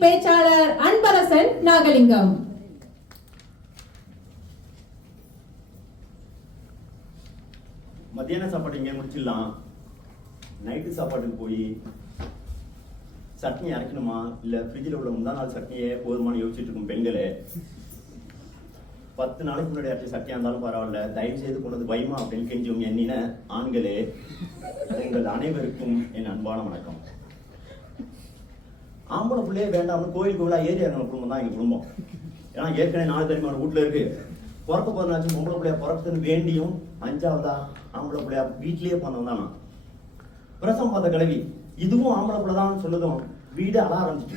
பேச்சாளர் அன்பரசன் நாகலிங்கம். மத்தியான சாப்பாடு இங்கே முடிச்சிடலாம். நைட்டு சாப்பாட்டுக்கு போய் சட்னி அரைக்கணுமா இல்லை ஃப்ரிட்ஜில் உள்ள முந்தா நாள் சட்னியே போதுமானு யோசிச்சுட்டு இருக்கும் பெண்களே. 10 நாளைக்கு முன்னாடி அரைச்ச சட்னியாக இருந்தாலும் பரவாயில்ல, தயவு செய்து கொண்டு வந்து வைமா அப்படின்னு கெஞ்சும் எண்ணின ஆண்களே, உங்கள் அனைவருக்கும் என் அன்பான வணக்கம். ஆம்பளை பிள்ளையே வேண்டாம்னு கோயில் கோவிலா ஏறி இறங்கின குடும்பம் தான் எங்கள் குடும்பம். ஏன்னா ஏற்கனவே 4 தலைமுறை வீட்டில் இருக்கு. பிறக்க போறனாச்சும் பொம்பளை பிள்ளையா பிறக்குதுன்னு வேண்டியும் 5ஆவதா ஆம்பளை பிள்ளையா வீட்லயே பண்ணவன் தான் நான். பிரசவம் பார்த்த கிளவி இதுவும் ஆம்பளை பிள்ளை தான் சொல்லுதும் வீடு அழ ஆரம்பிச்சிட்டு.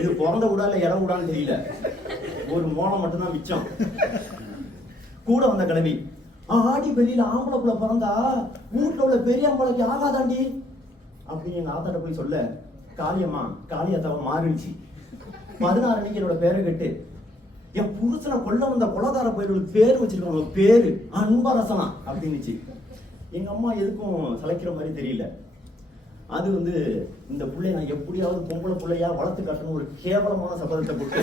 இது பிறந்த விடா இல்லை இடம் விடான்னு தெரியல, ஒரு மோளம் மட்டும்தான் மிச்சம். கூட வந்த கிளவி ஆடி வெளியில ஆம்பளை பிள்ளை பிறந்தா வீட்டுல உள்ள பெரிய ஆம்பளைக்கு ஆகாதாண்டி அப்படின்னு எங்க ஆத்தாட்ட போய் சொல்ல, காளியம்மா காளியாத்தாவை மாறிடுச்சு. 16 அன்னைக்கு என்னோட பேரை கேட்டு என் புருஷனை கொல்ல வந்த கொலகார பயிர்களுக்கு பேர் வச்சிருக்காங்க, பேரு அன்பரசனா அப்படின்னுச்சு. எங்க அம்மா எதுக்கும் சளைக்கிற மாதிரி தெரியல. அது இந்த பிள்ளை நான் எப்படியாவது பொம்பளை பிள்ளையா வளர்த்து காட்டணும் ஒரு கேவலமான சபதத்தை போட்டு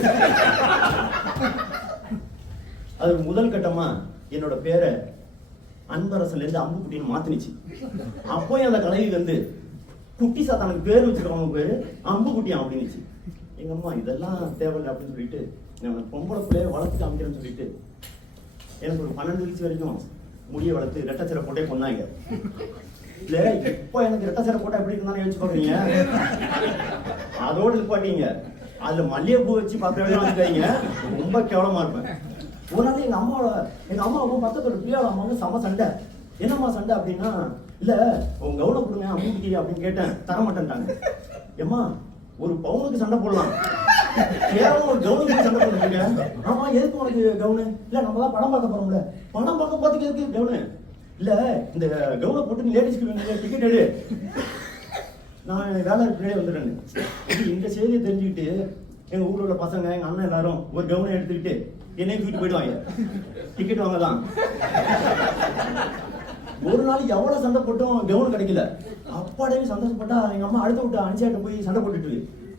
அது முதல் கட்டமா என்னோட பேரை அன்பரசன்ல இருந்து அம்புக்குட்டின்னு மாத்தினுச்சு. அப்போயும் அந்த கலவி குட்டி சாத்தானுக்கு பேர் வச்சிருக்கவங்க பேரு அம்புக்குட்டியா அப்படின்னுச்சு. எங்க அம்மா இதெல்லாம் தேவையில்லை அப்படின்னு சொல்லிட்டு நான் பொம்பளை பிள்ளைய வளர்த்து காமிக்கிறேன்னு சொல்லிட்டு எனக்கு ஒரு 12 வயசு வரைக்கும் முடிய வளர்த்து ரெட்டச்சரை போட்டே கொண்டாங்க. இல்ல இப்போ எனக்கு ரெட்டச்சரை போட்டா எப்படி இருந்தாலும் யோசிச்சு பாக்குறீங்க. அதோடு நிப்பாட்டீங்க, அதுல மல்லிகைப்பூ வச்சு பாக்குறீங்க, ரொம்ப கேவலமா இருப்பேன். ஒரு நாள் எங்க அம்மாவும் பக்கத்தோட பிரியாவோட அம்மாவும் செம சண்டை. என்னம்மா சண்டை அப்படின்னா, இல்ல உங்க கவுனை கொடுங்க அம்முக்கு அப்படின்னு கேட்டேன், தரமாட்டேன்ட்டாங்க. ஏம்மா ஒரு பவுனுக்கு சண்டை போடலாம், கேவலம் ஒரு கவுனுக்கு சண்டை போடுறீங்க. ஆமா எதுக்கு உனக்கு கவுனு? இல்ல நம்ம தான் படம் பார்க்க போறோம்ல, படம் பார்க்க பார்த்துக்கு எதுக்கு கவுனு? இல்ல இந்த கவுனை போட்டு நீ லேடிஸ்க்கு டிக்கெட் எடு, நான் வேலை பின்னாடி வந்துடுறேன்னு. இந்த செய்தியை தெரிஞ்சுக்கிட்டு எங்க ஊர்ல உள்ள பசங்க எங்க அண்ணன் எல்லாரும் ஒரு கவுனை எடுத்துக்கிட்டு என்னையும் தூக்கிட்டு போயிடுவாங்க, டிக்கெட் வாங்கலாம். ஒரு நாளைக்கு எவ்வளவு சண்டை போட்டும் கவுன் கிடைக்கல. அப்பாடையும் சந்தோஷப்பட்டா எங்க அம்மா அடுத்த விட்டு அனுச்சியாட்ட போய் சண்டை போட்டுட்டு,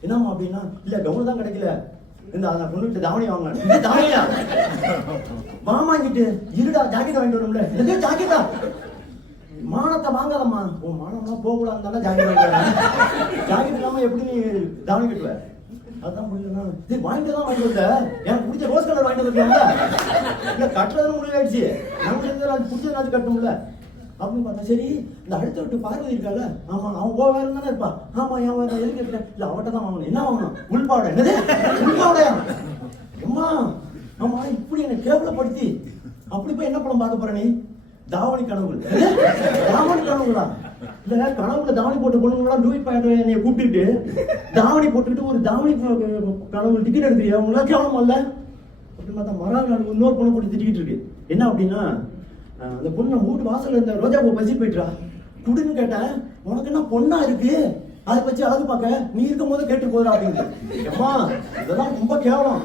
என்னம்மா அப்படின்னா, இல்ல கவுன் தான் கிடைக்கல, இந்த பொண்ணுகிட்ட தாவணி வாங்க. தாவணியா வாங்கிட்டு இருடா ஜாக்கெட் வாங்கிட்டு வரும்ல, இதே ஜாக்கெட்டா மானத்தை வாங்காதம்மா. ஓ மானம்லாம் போக கூடாது, ஜாக்கெட் வாங்கிட்டு ஜாக்கெட் இல்லாம எப்படி நீ தாவணி கட்டுவ? அதான் முடியலன்னா வாங்கிட்டு தான் வாங்கிட்டு வந்த, எனக்கு பிடிச்ச ரோஸ் கலர் வாங்கிட்டு வந்துருக்கோம்ல, இல்ல கட்டுறதுன்னு முடிவாயிடுச்சு, நமக்கு அது பிடிச்சதுனாச்சும் கட்டணும்ல அப்படின்னு பார்த்தா. சரி இந்த அடுத்த விட்டு பார்வதி இருக்கால, ஆமா அவன் வேற தானே இருப்பா, ஆமா என் வேற எதுக்கு கேட்கிறேன், இல்ல அவட்ட தான் வாங்கணும். என்ன வாங்கணும்? உள்பாவடை. என்னது உள்பாவடையா? அம்மா ஆமா இப்படி என்னை கேவலப்படுத்தி அப்படி போய் என்ன படம் பார்க்க போற நீ? தாவணி கனவு. தாவணி கனவுங்களா? இல்ல கனவுல தாவணி போட்டு பொண்ணுங்களா டூயிட் பாயிண்ட் என்னைய கூப்பிட்டுட்டு தாவணி போட்டுக்கிட்டு ஒரு தாவணி கனவு டிக்கெட் எடுத்துறியா? அவங்களா கேவலம் அல்ல அப்படின்னு பார்த்தா மறுநாள் இன்னொரு பொண்ணு போட்டு திட்டிக்கிட்டு இருக்கு. என்ன அப்படின்னா, அந்த பொண்ணு நம்ம வீட்டு வாசல்ல இருந்த ரோஜா பூ பசி போயிட்டா குடுன்னு கேட்டேன், உனக்கு என்ன பொண்ணா இருக்கு அதை வச்சு அழகு பார்க்க, நீ இருக்கும் போது கேட்டு போதுடா அப்படின்னு. அம்மா இதெல்லாம் ரொம்ப கேவலம்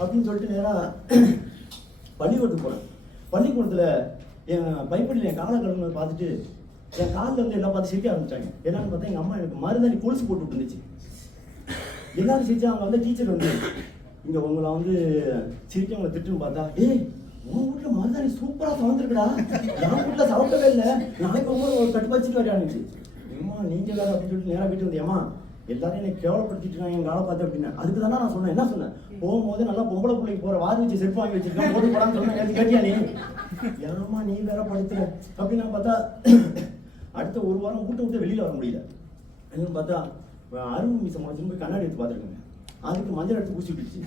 அப்படின்னு சொல்லிட்டு நேரா பள்ளிக்கூடத்துக்கு போறேன். பள்ளிக்கூடத்துல என் பைப்படியில் என் காலை கழுவுனதை பார்த்துட்டு என் காலில் எல்லாம் பார்த்து சிரிக்க ஆரம்பிச்சாங்க. என்னன்னு பார்த்தா எங்க அம்மா எனக்கு மருதாணி கொலுசு போட்டு இருந்துச்சு. எல்லாரும் சிரிச்சா. அவங்க டீச்சர் இங்க உங்களை சிரிக்கவங்களை திட்டுன்னு பார்த்தா, ஏய் உன் வீட்டுல மருதாணி சூப்பரா சவந்திருக்குடா, என் வீட்டுல சவக்கவே இல்லை, நாளைக்கு ஒரு கட்டு வச்சுட்டு வரையானுச்சு. ஏமா நீங்க வேற அப்படின்னு சொல்லிட்டு நேரம் வீட்டு வந்து, ஏமா எல்லாரும் என்னை கேவலப்படுத்திட்டு இருக்காங்க எங்க ஆளை பார்த்து அப்படின்னா. அதுக்கு தானே நான் சொன்னேன். என்ன சொன்னேன்? போகும்போது நல்லா பொம்பளை பிள்ளைக்கு போற வாதி வச்சு செருப்பு வாங்கி வச்சிருக்கேன், போது போடான்னு சொன்னேன். கேட்டியா நீ? ஏமா நீ வேற படுத்துற அப்படின்னு பார்த்தா அடுத்த ஒரு வாரம் விட்டு வெளியில வர முடியல. என்னன்னு பார்த்தா அருண் மீசை முடிச்சு போய் கண்ணாடி எடுத்து பார்த்துருக்கேங்க, அதுக்கு மஞ்சள் எடுத்து பூசி விட்டுச்சு.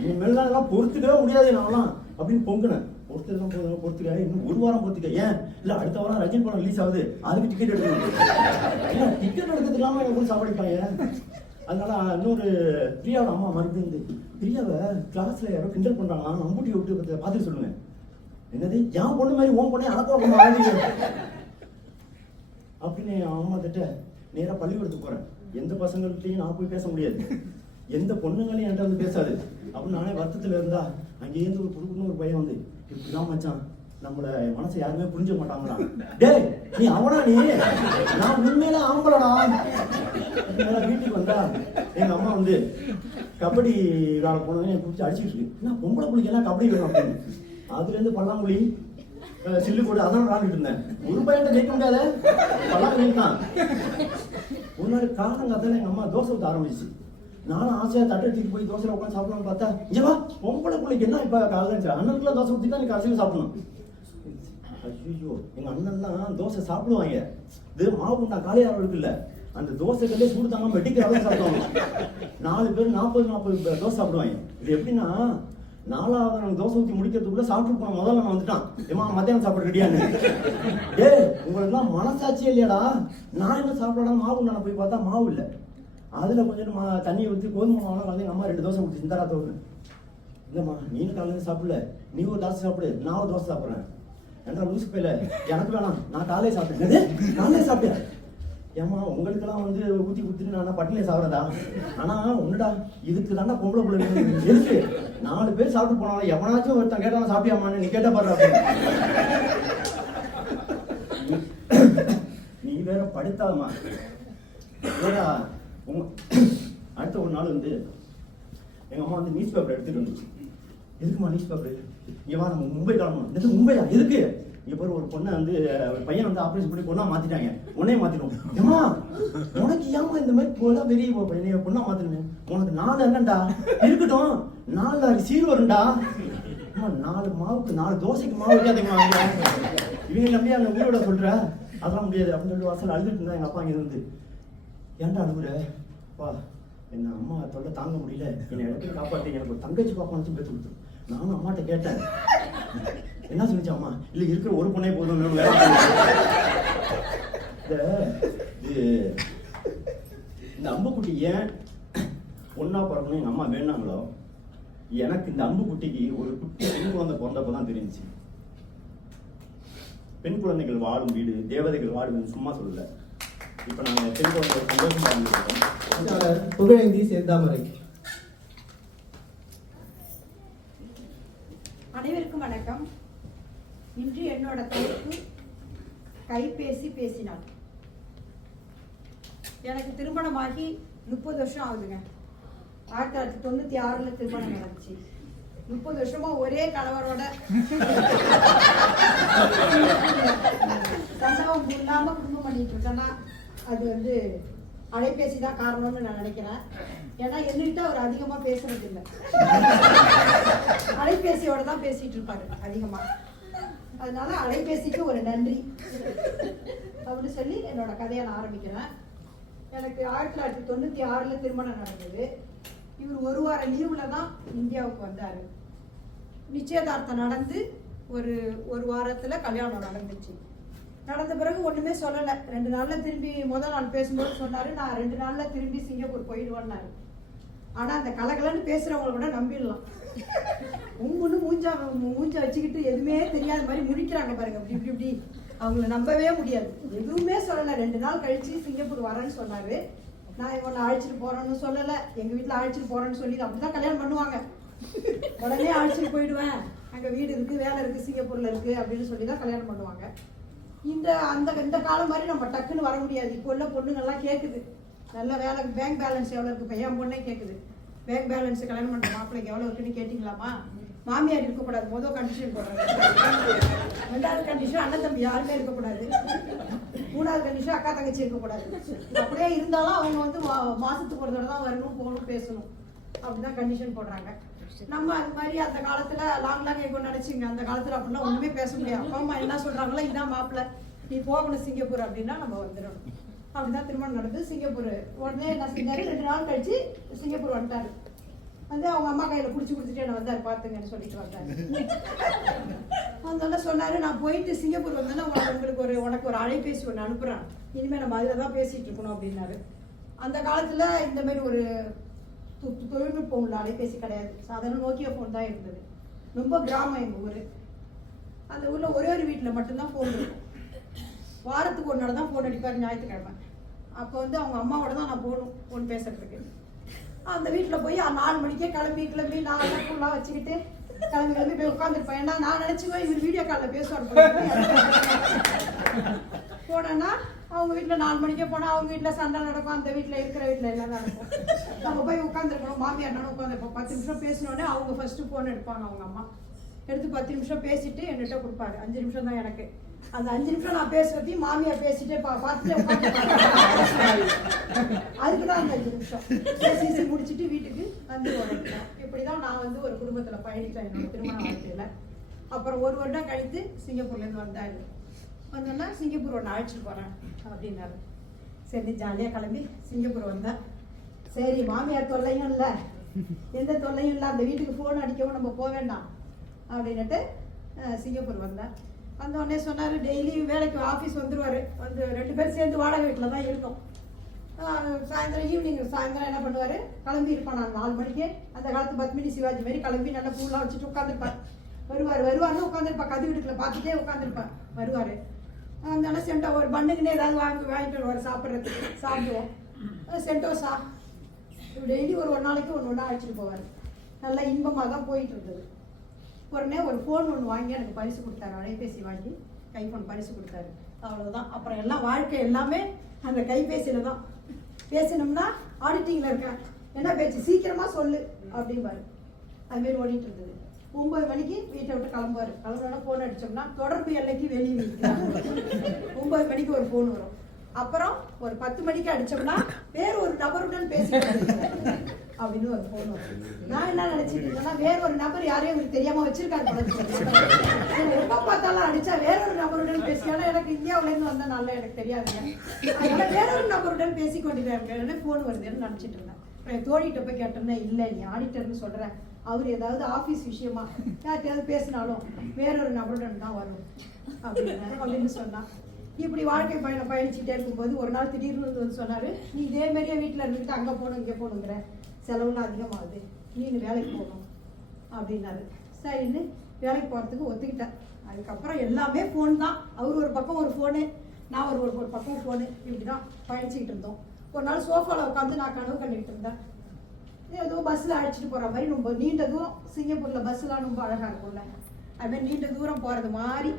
இனிமேலாம் பொறுத்துக்கவே முடியாது நான்லாம் அப்படின்னு பொங்குனேன். பொறுத்தெல்லாம் போதும், பொறுத்துக்க, இன்னும் ஒரு வாரம் பொறுத்துக்க. ஏன் இல்ல அடுத்த வாரம் ரஜினி படம் ரிலீஸ் ஆகுது, அதுக்கு டிக்கெட் எடுக்கணும். டிக்கெட் எடுக்கிறது இல்லாம எனக்கு கூட சாப்பிடிப்பாங்க. அதனால இன்னொரு பிரியாவோட அம்மா மறுபடியும் பிரியாவை கிளாஸ்ல யாரோ கிண்டல் பண்றாங்க, அம்பூட்டி விட்டு பார்த்துட்டு சொல்லுங்க. என்னது என் பொண்ணு மாதிரி உன் பொண்ணே அடக்கம் அப்படின்னு என் அம்மா திட்ட நேரா பள்ளிக்கூடத்துக்கு போறேன். எந்த பசங்கள்கிட்டையும் நான் போய் பேச முடியாது, எந்த பொண்ணுங்களையும் என்கிட்ட பேசாது அப்படின்னு நானே வருத்தத்துல இருந்தா, அங்கேயிருந்து ஒரு புதுக்குன்னு ஒரு பையன் இப்படிதான் மச்சான் நம்மள மனசை யாருமே புரிஞ்ச மாட்டாங்களா, டேய் நீ அவனா, நீ நான் உண்மையில ஆம்பளடா. வீட்டுக்கு வந்தா எங்க அம்மா வந்து கபடி விளையாட போனவங்க என்னை பிடிச்சி அடிச்சுட்டு இருக்கு. என்ன பொம்பளை பிள்ளைக்கெல்லாம் கபடி வேணும் அப்படின்னு. அதுலேருந்து பல்லாங்குழி சில்லு போட்டு அதான் விளையாண்டுட்டு இருந்தேன். ஒரு பையன் ஜெயிக்க முடியாத பல்லாங்குழி தான். ஒரு நாள் காலங்காத்தால எங்க அம்மா தோசை ஊற்ற ஆரம்பிச்சு. நானும் ஆசையா தட்டை எடுத்துட்டு போய் தோசையில் உட்காந்து சாப்பிடலாம்னு பார்த்தா, இங்க வா பொம்பளை பிள்ளைக்கு என்ன இப்ப காலையில் அண்ணனுக்குலாம் தோசை ஊற்றி தான் நீ கடைசியில் சாப்பிடணும். ஐயோ, எங்க அண்ணன்லாம் தோசை சாப்பிடுவாங்க. இது மாவு நான் காலையாரம் இருக்குல்ல, அந்த தோசைகளே சூடு தாங்க வெட்டிக்கிற அளவுக்கு சாப்பிடுவாங்க. 4 பேர் 40 தோசை சாப்பிடுவாங்க. இது எப்படின்னா, 4வது நாள் தோசை ஊற்றி முடிக்கிறதுக்குள்ள சாப்பிட்டு போன முதல்ல நான் வந்துட்டான். ஏமா மத்தியானம் சாப்பிட ரெடியானு. உங்களுக்கு மனசாட்சியே இல்லையாடா, நான் என்ன சாப்பிடா மாவு நான் போய் பார்த்தா மாவு இல்லை. அதுல கொஞ்சம் தண்ணியை ஊற்றி கோதுமை மாவுலாம் வந்து எங்க அம்மா 2 தோசை ஊற்றி சிந்தாரா தோறு. இல்லம்மா நீனு காலையில் சாப்பிடல, நீ ஒரு தோசை சாப்பிடு, நான் ஒரு தோசை சாப்பிட்றேன். ஏன்னா லூசு போயில, எனக்கு வேணாம், நான் காலையே சாப்பிட்டேன். காலையே சாப்பிட்டேன். ஏமா உங்களுக்கெல்லாம் வந்து ஊற்றி கொடுத்துட்டு நான் பட்டினியை சாப்பிட்றதா? ஆனா ஒண்ணுடா, இதுக்கு தாண்டா பொம்பளை பிள்ளை இருக்கு. 4 பேர் சாப்பிட்டு போனாலும் எவனாச்சும் ஒருத்தன் கேட்டாலும் சாப்பிட்டியாமான்னு நீ கேட்ட பாரு. நீ வேற படுத்தாமா வேறா. அடுத்த ஒரு நாள் வந்து எங்க அம்மா வந்து நியூஸ் பேப்பர் எடுத்துட்டு வந்துச்சு. எதுக்குமா நியூஸ் பேப்பர்? இங்க வா, நம்ம மும்பை கிளம்பணும். எது மும்பையா? எதுக்கு? இங்க பாரு, ஒரு பொண்ணை வந்து பையன் வந்து ஆபரேஷன் பண்ணி பொண்ணா மாத்திட்டாங்க. உன்னையே மாத்திடும். ஏமா உனக்கு ஏமா இந்த மாதிரி போல பெரிய பையனை பொண்ணா மாத்தினேன்? உனக்கு 4 என்னண்டா இருக்கட்டும், 4 சீர் வரும்டா. 4 மாவுக்கு 4 தோசைக்கு மாவு வைக்காதீங்க. இவங்க நம்பி அந்த உயிரோட சொல்ற, அதெல்லாம் முடியாது அப்படின்னு சொல்லி வாசல் அழுதுட்டு இருந்தா எங்க அப்பா இங்க இருந்து. ஏன்டா அழுகுற? வா, என்ன அம்மா தொல்லை தாங்க முடியல, என்னை இடத்துல காப்பாற்றி எனக்கு ஒரு தங்கச்சி பாப்பான்னு பேச்சு கொடுத்து. நானும் அம்மாட்ட கேட்டேன், என்ன சொல்லிச்சு அம்மா? இல்ல இருக்கிற ஒரு பொண்ணே போதும். இந்த அம்புக்குட்டி ஏன் பொண்ணா பிறக்கணும் எங்க அம்மா வேணாங்களோ, எனக்கு இந்த அம்புக்குட்டிக்கு ஒரு குட்டி பெண் குழந்தை பிறந்தப்பதான் தெரிஞ்சு. பெண் குழந்தைகள் வாழும் வீடு தேவதைகள் வாழும் சும்மா சொல்லல. இப்ப நாங்க பெண் குழந்தை சந்தோஷமா இருந்திருக்கோம். புகழேந்தி செந்தாமரை. அனைவருக்கும் வணக்கம். இன்று என்னோட தலைப்பு கைபேசி பேசினாள். எனக்கு திருமணமாகி 30 வருஷம் ஆகுதுங்க. 1996 திருமணம் நடந்துச்சு. 30 வருஷமா ஒரே கணவரோட சம்பவம் இல்லாம குடும்பம் பண்ணிட்டு இருக்கேன்னா அது வந்து அலைபேசி தான் காரணம்னு நான் நினைக்கிறேன். ஏன்னா என்கிட்ட அவர் அதிகமா பேசுறது இல்லை, அலைபேசியோட தான் பேசிட்டு இருப்பாரு அதிகமா. அதனால அலைபேசிக்கு ஒரு நன்றி அப்படின்னு சொல்லி என்னோட கதையை நான் ஆரம்பிக்கிறேன். எனக்கு 1996 திருமணம் நடந்தது. இவர் 1 வார லீவுல தான் இந்தியாவுக்கு வந்தாரு. நிச்சயதார்த்தம் நடந்து ஒரு வாரத்துல கல்யாணம் நடந்துச்சு. நடந்த பிறகு ஒண்ணுமே சொல்லலை. 2 நாள்ல திரும்பி முதல் நாள் பேசும்போது சொன்னாரு, நான் 2 நாள்ல திரும்பி சிங்கப்பூர் போயிடுவேன்னாரு. ஆனா அந்த கலகலன்னு பேசுறவங்க கூட நம்பிடலாம். உங்கன்னு மூஞ்சா வச்சுக்கிட்டு எதுவுமே தெரியாத மாதிரி முழிக்கிறாங்க பாருங்க, இப்படி இப்படி அவங்கள நம்பவே முடியாது. எதுவுமே சொல்லலை. 2 நாள் கழிச்சு சிங்கப்பூர் வரேன்னு சொன்னாரு. நான் இவனை அழைச்சிட்டு போறேன்னு சொல்லலை. எங்க வீட்டுல அழைச்சிட்டு போறேன்னு சொல்லி அப்படிதான் கல்யாணம் பண்ணுவாங்க. உடனே அழைச்சிட்டு போயிடுவேன், அங்க வீடு இருக்கு, வேலை இருக்கு, சிங்கப்பூர்ல இருக்கு அப்படின்னு சொல்லிதான் கல்யாணம் பண்ணுவாங்க. இந்த காலம் மாதிரி நம்ம டக்குன்னு வர முடியாது. இப்போ உள்ள பொண்ணுங்கள்லாம் கேட்குது, நல்ல வேலை, பேங்க் பேலன்ஸ் எவ்வளோ இருக்கு, பையன் பொண்ணே கேட்குது, பேங்க் பேலன்ஸ் கல்யாணம் பண்ணுற மாப்பிள்ளைக்கு எவ்வளோ இருக்குன்னு கேட்டிங்களாமா? மாமியார் இருக்கக்கூடாது, மொதல் கண்டிஷன் போடுறாங்க. 2வது கண்டிஷன் அண்ணன் தம்பி யாருமே இருக்கக்கூடாது. 3வது கண்டிஷன் அக்கா தங்கச்சி இருக்கக்கூடாது. அப்படியே இருந்தாலும் அவங்க வந்து மாசத்துக்கு ஒரு தடவை தான் வரணும், போகணும், பேசணும், அப்படிதான் கண்டிஷன் போடுறாங்க. நம்ம அது மாதிரி அந்த காலத்துல லாங் எங்கோ நினைச்சிங்க. அந்த காலத்துல அப்படின்னா ஒண்ணுமே பேச முடியாது. அப்பா அம்மா என்ன சொல்றாங்களோ இதான் மாப்பிள்ள, நீ போகணும் சிங்கப்பூர் அப்படின்னா நம்ம வந்துடணும். அப்படிதான் திருமணம் நடந்து சிங்கப்பூர். உடனே என்ன செஞ்சாரு, 2 நாள் கழிச்சு சிங்கப்பூர் வந்துட்டாரு. வந்து அவங்க அம்மா கையில புடிச்சு கொடுத்துட்டு என்ன வந்தாரு, பாத்துங்கன்னு சொல்லிட்டு வந்தாரு. அதனால சொன்னாரு, நான் போயிட்டு சிங்கப்பூர் வந்தேன்னா உனக்கு ஒரு அலைபேசி ஒன்று அனுப்புறேன், இனிமே நம்ம அதில் தான் பேசிட்டு இருக்கணும் அப்படின்னாரு. அந்த காலத்துல இந்த மாதிரி ஒரு தொழில்நுட்பம் உள்ள அலைபேசி கிடையாது. சாதாரண நோக்கியா போன் தான் இருந்தது. ரொம்ப கிராமம் எங்க ஊரு. அந்த ஊர்ல ஒரே ஒரு வீட்டுல மட்டும்தான் போன் இருக்கும். வாரத்துக்கு ஒரு நாள் தான் போன் அடிப்பாரு, ஞாயிற்றுக்கிழமை. அப்போ வந்து அவங்க அம்மாவோட தான் நான் போகணும் போன் பேசுறதுக்கு. அந்த வீட்டுல போய் 4 மணிக்கே கிளம்பி நான் ஃபுல்லா வச்சுக்கிட்டு கிளம்பி போய் உட்காந்துருப்பேன். ஏன்னா நான் நினைச்சுவேன் இவர் வீடியோ காலில் பேசுவார் போனேன்னா அவங்க வீட்டில் 4 மணிக்கே போனால் அவங்க வீட்டில் சண்டை நடக்கும், அந்த வீட்டில் இருக்கிற வீட்டில் எல்லாம் நடக்கும். நம்ம போய் உட்காந்துருக்கணும், மாமியார் நானும் உட்காந்துருப்போம். 10 நிமிஷம் பேசினோடனே அவங்க ஃபர்ஸ்ட்டு ஃபோன் எடுப்பாங்க. அவங்க அம்மா எடுத்து 10 நிமிஷம் பேசிட்டு என்கிட்ட கொடுப்பாரு. 5 நிமிஷம் தான் எனக்கு. அந்த 5 நிமிஷம் நான் பேசுறதையும் மாமியார் பேசிட்டே பார்த்துட்டு அதுக்கு தான் அந்த 5 நிமிஷம் பேசி முடிச்சுட்டு வீட்டுக்கு வந்து உழைக்கிறேன். இப்படிதான் நான் வந்து ஒரு குடும்பத்தில் பயணிக்கிறேன் என்னோட திருமண வாழ்க்கையில். அப்புறம் 1 வருடம் கழித்து சிங்கப்பூர்லேருந்து வந்தாரு. வந்தோன்னா சிங்கப்பூர் ஒன்று அழைச்சிட்டு போகிறேன் அப்படின்னாரு. சரி ஜாலியாக கிளம்பி சிங்கப்பூர் வந்தேன். சரி மாமியார் தொல்லையும் இல்லை, எந்த தொல்லையும் இல்லை, அந்த வீட்டுக்கு ஃபோன் அடிக்கவும் நம்ம போக வேண்டாம் அப்படின்னுட்டு சிங்கப்பூர் வந்தேன். வந்தோடனே சொன்னார், டெய்லி வேலைக்கு ஆஃபீஸ் வந்துடுவார். வந்து 2 பேரும் சேர்ந்து வாடகை வீட்டில் தான் இருக்கோம். சாயந்தரம் ஈவினிங் சாயந்தரம் என்ன பண்ணுவார், கிளம்பி இருப்பான். நான் 4 மணிக்கு அந்த காலத்து பத்மினி சிவாஜி மாதிரி கிளம்பி நல்லா பூலாம் வச்சுட்டு உட்காந்துருப்பேன். வருவார்னு உட்காந்துருப்பா, கது வீட்டுக்குள்ள பார்த்துட்டே உட்காந்துருப்பேன். வருவார். அதனால சென்டோ ஒரு பண்ணுக்குன்னு ஏதாவது வாங்கிட்டு வருவார் சாப்பிட்றதுக்கு. சாப்பிடுவோம். சென்டோஸா டெய்லி ஒரு நாளைக்கு ஒன்று அழைச்சிட்டு போவார். நல்லா இன்பமாக தான் போயிட்டு இருந்தது. உடனே ஒரு ஃபோன் ஒன்று வாங்கி எனக்கு பரிசு கொடுத்தாரு. அலைபேசி வாங்கி கைஃபோன் பரிசு கொடுத்தாரு. அவ்வளோதான். அப்புறம் எல்லாம் வாழ்க்கை எல்லாமே அந்த கைபேசியில் தான். பேசினோம்னா ஆடிட்டிங்கில் இருக்கேன், என்ன பேச்சு சீக்கிரமாக சொல்லு அப்படிம்பாரு. அதுமாரி ஓடிட்டு இருந்தது. 9 மணிக்கு வீட்டை விட்டு கிளம்புவார். கிளம்புனா ஃபோன் அடித்தோம்னா தொடர்பு எல்லைக்கு வெளியே வைக்கிறாங்க. 9 மணிக்கு ஒரு ஃபோன் வரும். அப்புறம் ஒரு 10 மணிக்கு அடித்தோம்னா வேற ஒரு நபருடன் பேசிட்டு அப்படின்னு ஒரு ஃபோன் வரும். நான் என்ன நினைச்சிட்டு இருந்தேன்னா, வேற ஒரு நபர் யாரையும் இவருக்கு தெரியாம வச்சிருக்காரு. எப்ப பார்த்தாலும் அடிச்சா வேற ஒரு நபருடன் பேசி, ஏன்னா எனக்கு இந்தியாவிலேருந்து வந்த நாள்ல எனக்கு தெரியாதுங்க. அதனால வேற ஒரு நபருடன் பேசி கொண்டிருக்காங்க. ஃபோன் வருதுன்னு நினைச்சிட்டு இருந்தேன். தோழிகிட்ட போய் கேட்டோம்னா, இல்லை நீ ஆடிட்டர்னு சொல்ற, அவர் ஏதாவது ஆஃபீஸ் விஷயமா யார்கிட்டயாவது பேசினாலும் வேறொரு நபருடன் தான் வரும் அப்படின்னு சொன்னான். இப்படி வாழ்க்கை பயணிச்சுட்டே இருக்கும்போது ஒரு நாள் திடீர்னு வந்து சொன்னார், நீ இதே மாதிரியே வீட்டில் இருந்துட்டு அங்கே போகணும் இங்கே போகணுங்கிற, செலவுலாம் அதிகமாகுது, நீனு வேலைக்கு போகணும் அப்படின்னாரு. சரின்னு வேலைக்கு போகிறதுக்கு ஒத்துக்கிட்டேன். அதுக்கப்புறம் எல்லாமே ஃபோன் தான். அவர் ஒரு பக்கம் ஒரு ஃபோனு, நான் ஒரு பக்கம் ஃபோனு, இப்படி தான் பயணிச்சுக்கிட்டு இருந்தோம். ஒரு நாள் சோஃபாவில் உட்காந்து நான் கனவு கண்டுக்கிட்டு இருந்தேன். ஏதோ பஸ்ஸில் அழைச்சிட்டு போகிற மாதிரி, ரொம்ப நீண்ட தூரம். சிங்கப்பூரில் பஸ்ஸெலாம் ரொம்ப அழகாக இருக்கும்ல, அதுமாதிரி நீண்ட தூரம் போகிறது மாதிரி.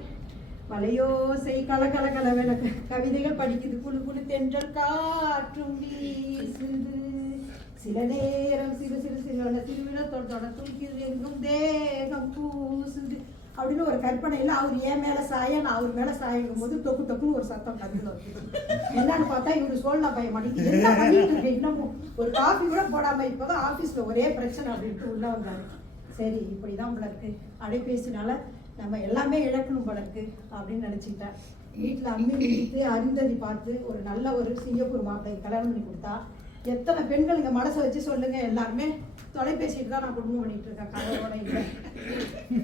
மலையோசை கலகலகலவென கவிதைகள் படிக்குது. குழு குழு தென்றல் காற்றும் வீசுது, சில நேரம் சிறு சிறு சிறுவன திருவிழத்தோட துளிக்குது, எங்கும் தேகம் பூசுது அப்படின்னு ஒரு கற்பனையில் அவர் என் மேலே சாய, நான் அவர் மேலே சாயங்கும் போது தொக்கு தொக்குன்னு ஒரு சத்தம் கருத்தில் வைக்குது. என்னன்னு பார்த்தா இவரு சோழனா பையன் மாட்டேங்குது, என்ன பண்ணிட்டு இருக்கு, இன்னமும் ஒரு காஃபி கூட போடாமல் இப்போதான் ஆஃபீஸில் ஒரே பிரச்சனை அப்படின்ட்டு உள்ளே வந்தாரு. சரி இப்படிதான் போல இருக்கு, அடைபேசினால நம்ம எல்லாமே இழக்கணும் போல இருக்கு அப்படின்னு நினச்சிக்கிட்டேன். வீட்டில் அம்மி மிதித்து அருந்ததி பார்த்து ஒரு நல்ல ஒரு சிங்கப்பூர் மாப்பிள்ளை கல்யாணம் பண்ணி கொடுத்தா. எத்தனை பெண்கள் இங்கே மனசை வச்சு சொல்லுங்க, எல்லாருமே தொலைபேசிட்டு தான் நான் குடும்பம் பண்ணிட்டு இருக்கேன், கணவரோட இல்லை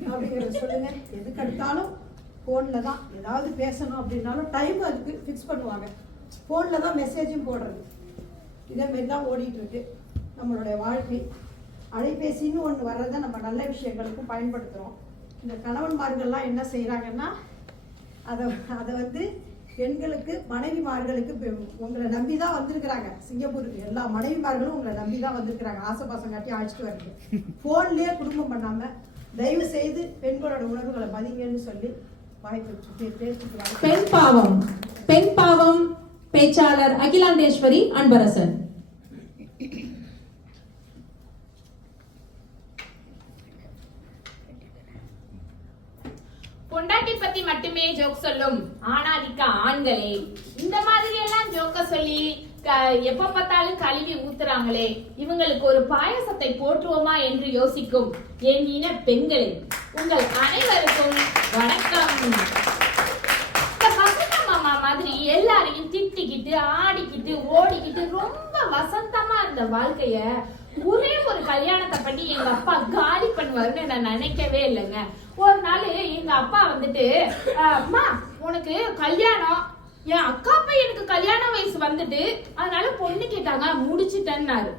அப்படிங்கிறத சொல்லுங்க. எதுக்கு எடுத்தாலும் ஃபோனில் தான் ஏதாவது பேசணும் அப்படின்னாலும் டைம் அதுக்கு ஃபிக்ஸ் பண்ணுவாங்க. ஃபோனில் தான் மெசேஜும் போடுறது. இதேமாரி தான் ஓடிட்டு இருக்கு நம்மளுடைய வாழ்க்கை. அலைபேசின்னு ஒன்று வர்றதை நம்ம நல்ல விஷயங்களுக்கும் பயன்படுத்துகிறோம். இந்த கணவன்மார்கள்லாம் என்ன செய்கிறாங்கன்னா, அதை வந்து பெண்களுக்கு மனைவிமார்களுக்கு உங்களை நம்பி தான் வந்திருக்கிறாங்க. சிங்கப்பூருக்கு எல்லா மனைவிமார்களும் உங்களை நம்பி தான் வந்திருக்கிறாங்க. ஆசை பாசம் காட்டி அழைச்சிட்டு வருது. ஃபோன்லேயே குடும்பம் பண்ணாமல் தயவு செய்து பெண்களோட உணர்வுகளை மதிங்கன்னு சொல்லி வாய்ப்பு பேசிக்கிறாங்க. பெண் பாவம் பேச்சாளர் அகிலாண்டேஸ்வரி அன்பரசன். பொண்டாட்டி பத்தி மட்டுமே ஜோக் சொல்லும் ஆணாதிக்க ஆண்களே, இந்த மாதிரி எல்லாம் ஜோக்க சொல்லி எப்ப பார்த்தாலும் கழுவி ஊத்துறாங்களே, இவங்களுக்கு ஒரு பாயசத்தை போற்றுவோமா என்று யோசிக்கும் என் இன பெண்களே, உங்கள் அனைவருக்கும் வணக்கம். இந்த வசந்த மாமா மாதிரி எல்லாரையும் திட்டிக்கிட்டு ஆடிக்கிட்டு ஓடிக்கிட்டு ரொம்ப வசந்தமா இருந்த வாழ்க்கைய ஒரே ஒரு கல்யாணத்தை பண்ணி எங்க அப்பா காலி பண்ணுவாருன்னு நான் நினைக்கவே இல்லைங்க. ஒரு நாள் எங்க அப்பா வந்துட்டு, அம்மா உனக்கு கல்யாணம், என் அக்கா பையனுக்கு கல்யாண வயசு வந்துட்டு அதனால பொண்ணு கேட்டாங்க, முடிச்சுட்டேன்னாரு.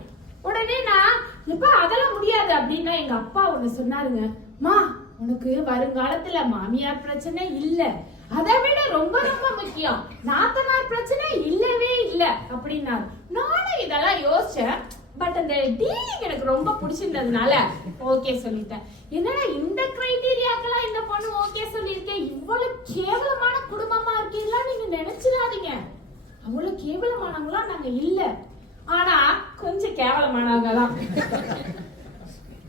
உடனே நான் எப்ப அதெல்லாம் முடியாது அப்படின்னா எங்க அப்பா ஒண்ணு சொன்னாருங்க, மா உனக்கு வருங்காலத்துல மாமியார் பிரச்சனை இல்ல, அதை விட ரொம்ப ரொம்ப முக்கியம் நாத்தனார் பிரச்சனை இல்லவே இல்லை அப்படின்னாரு. நானும் இதெல்லாம் யோசிச்சேன். பட் அந்த டீலிங் எனக்கு ரொம்ப பிடிச்சிருந்ததுனால ஓகே சொல்லிட்டேன். என்னடா இந்த கிரைட்டீரியாக்கெல்லாம் இந்த பொண்ணு ஓகே சொல்லியிருக்கேன், இவ்வளவு கேவலமான குடும்பமா இருக்கீங்களா நீங்க நினைச்சிடாதீங்க. அவ்வளவு கேவலமானவங்களா நாங்க இல்ல, ஆனா கொஞ்சம் கேவலமானவங்க தான்.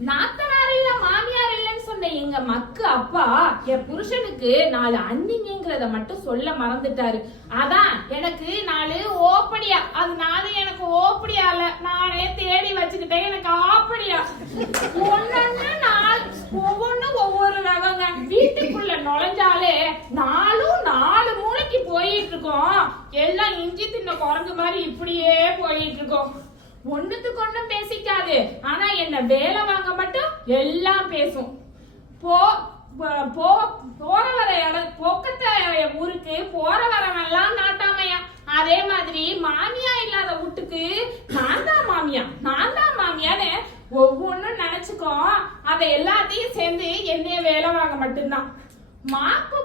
நாத்தனார் இல்ல மாமியார் இல்லன்னு சொன்ன எங்க மக்கு அப்பா என் புருஷனுக்கு 4 அண்ணிங்கிறத மட்டும் சொல்ல மறந்துட்டாரு. அதான் எனக்கு 4 ஓப்படியா, அதனால எனக்கு ஓப்படியா இல்ல, நானே தேடி வச்சுக்கிட்டேன் எனக்கு ஆப்படியா. ஒவ்வொன்னும் ஒவ்வொரு ரகங்க. வீட்டுக்குள்ள நுழைஞ்சாலே 4 மூளைக்கு போயிட்டு இருக்கோம். எல்லாம் இஞ்சி தின்ன குரங்கு மாதிரி இப்படியே போயிட்டு இருக்கோம். ஒண்ணுத்துக்கு ஒண்ணும் பேசிக்காது, ஆனா என்ன வேலை வாங்க மட்டும் எல்லாம் பேசும். போற வர பொக்கத்த ஊருக்கு போற வரவெல்லாம் நாட்டாமையா. அதே மாதிரி மாமியா இல்லாத வீட்டுக்கு நான் தான் மாமியான்னு ஒவ்வொன்னும் நினைச்சுக்கோ. அதை எல்லாத்தையும் சேர்ந்து என்னைய வேலை வாங்க மட்டும்தான். மாப்பு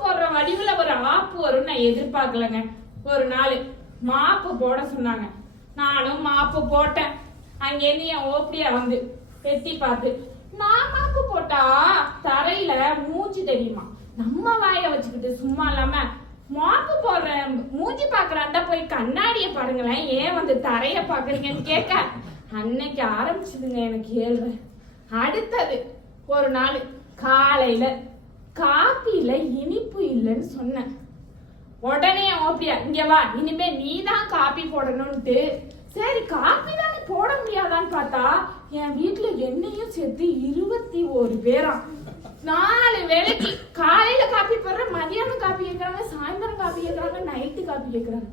போடுற வடிவுல ஒரு ஆப்பு வரும் நான் எதிர்பார்க்கலங்க. ஒரு நாள் மாப்பு போட சொன்னாங்க, நானும் மாப்பு போட்டேன். அங்கேருந்து என் ஓப்படியா வந்து எட்டி பார்த்து, நான் மாப்பு போட்டா தரையில மூஞ்சி தெரியுமா, நம்ம வாய வச்சுக்கிட்டு சும்மா இல்லாம மாப்பு போடுற மூஞ்சி பாக்குறாண்டா போய் கண்ணாடிய பாருங்களேன், ஏன் வந்து தரைய பாக்குறீங்கன்னு கேட்க அன்னைக்கு ஆரம்பிச்சதுங்க எனக்கு ஏழ்ற. அடுத்தது ஒரு நாள் காலையில காப்பியில இனிப்பு இல்லைன்னு சொன்னேன். உடனே ஓப்பியா இங்க வா, இனிமே நீதான் காப்பி போடணும்ட்டு. சரி காப்பி தானே போட முடியாதான்னு பார்த்தா என் வீட்டுல என்னையும் சேர்த்து 21 பேரா. 4 வேளைக்கு காலையில காப்பி போடுற, மதியானம் காப்பி கேட்கறாங்க, சாயந்தரம் காப்பி கேட்கறாங்க, நைட்டு காப்பி கேட்கறாங்க.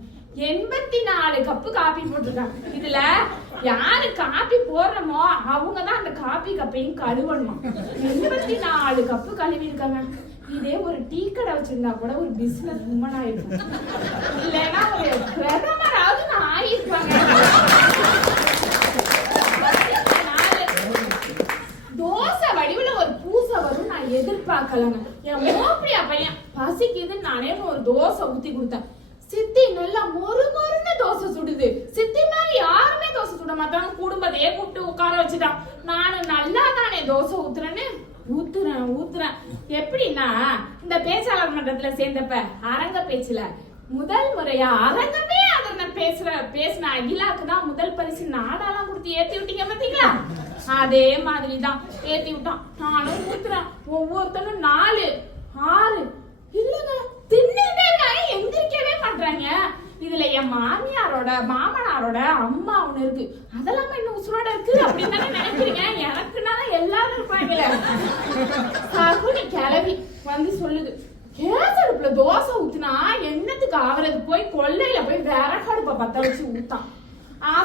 84 கப்பு காப்பி போட்டிருக்காங்க. இதுல யாரு காப்பி போடுறமோ அவங்கதான் அந்த காப்பி கப்பையும் கழுவணுமா. 84 கப்பு கழுவி இருக்காங்க. இதே ஒரு டீ கடை வச்சிருந்தா கூட ஒரு பிசினஸ் உமன் ஆயிருக்கும், இல்லைன்னா ஒரு பிரதமராவது நான் ஆயிருப்பாங்க. தோசை வடிவுல ஒரு பூசை வரும் நான் எதிர்பார்க்கலங்க. என் மோப்படியா பையன் பசிக்குதுன்னு நானே ஒரு தோசை ஊத்தி கொடுத்தேன். சித்தி நல்லா மொறுமொறுன்னு தோசை சுடுது. சித்தி மாதிரி யாருமே தோசை சுட மாட்டாங்க. குடும்பத்தையே கூப்பிட்டு உட்கார வச்சுட்டான். நானும் நல்லா தானே தோசை ஊத்துறேன்னு ஊத்துறேன். எப்படின்னா இந்த பேச்சாளர் மன்றத்துல சேர்ந்தப்ப அரங்க பேச்சுல முதல் முறையா அரங்கமே அதனை பேசின அகிலாக்கு தான் முதல் பரிசு நாடாலாம் கொடுத்து ஏத்தி விட்டீங்க பாத்தீங்களா? அதே மாதிரிதான் ஏத்தி விட்டான். நானும் ஊத்துறேன். ஒவ்வொருத்தனும் 4 6 இல்லங்க தின்னுட்டே எந்திரிக்கவே மாட்டாங்க. இதுல என் மாமனாரோட அம்மா ஒண்ணு இருக்கு, அதெல்லாம் இன்னும் உசுரோட இருக்கு அப்படின்னு தானே நினைக்கிறீங்க. எனக்குன்னா எல்லாரும் இருப்பாங்களே. சகுனி கிளவி வந்து சொல்லுது, கேஸ் அடுப்புல தோசை ஊத்துனா என்னத்துக்கு ஆவறது, போய் கொல்லையில போய் விறகடுப்பை பத்த வச்சு ஊத்தான்.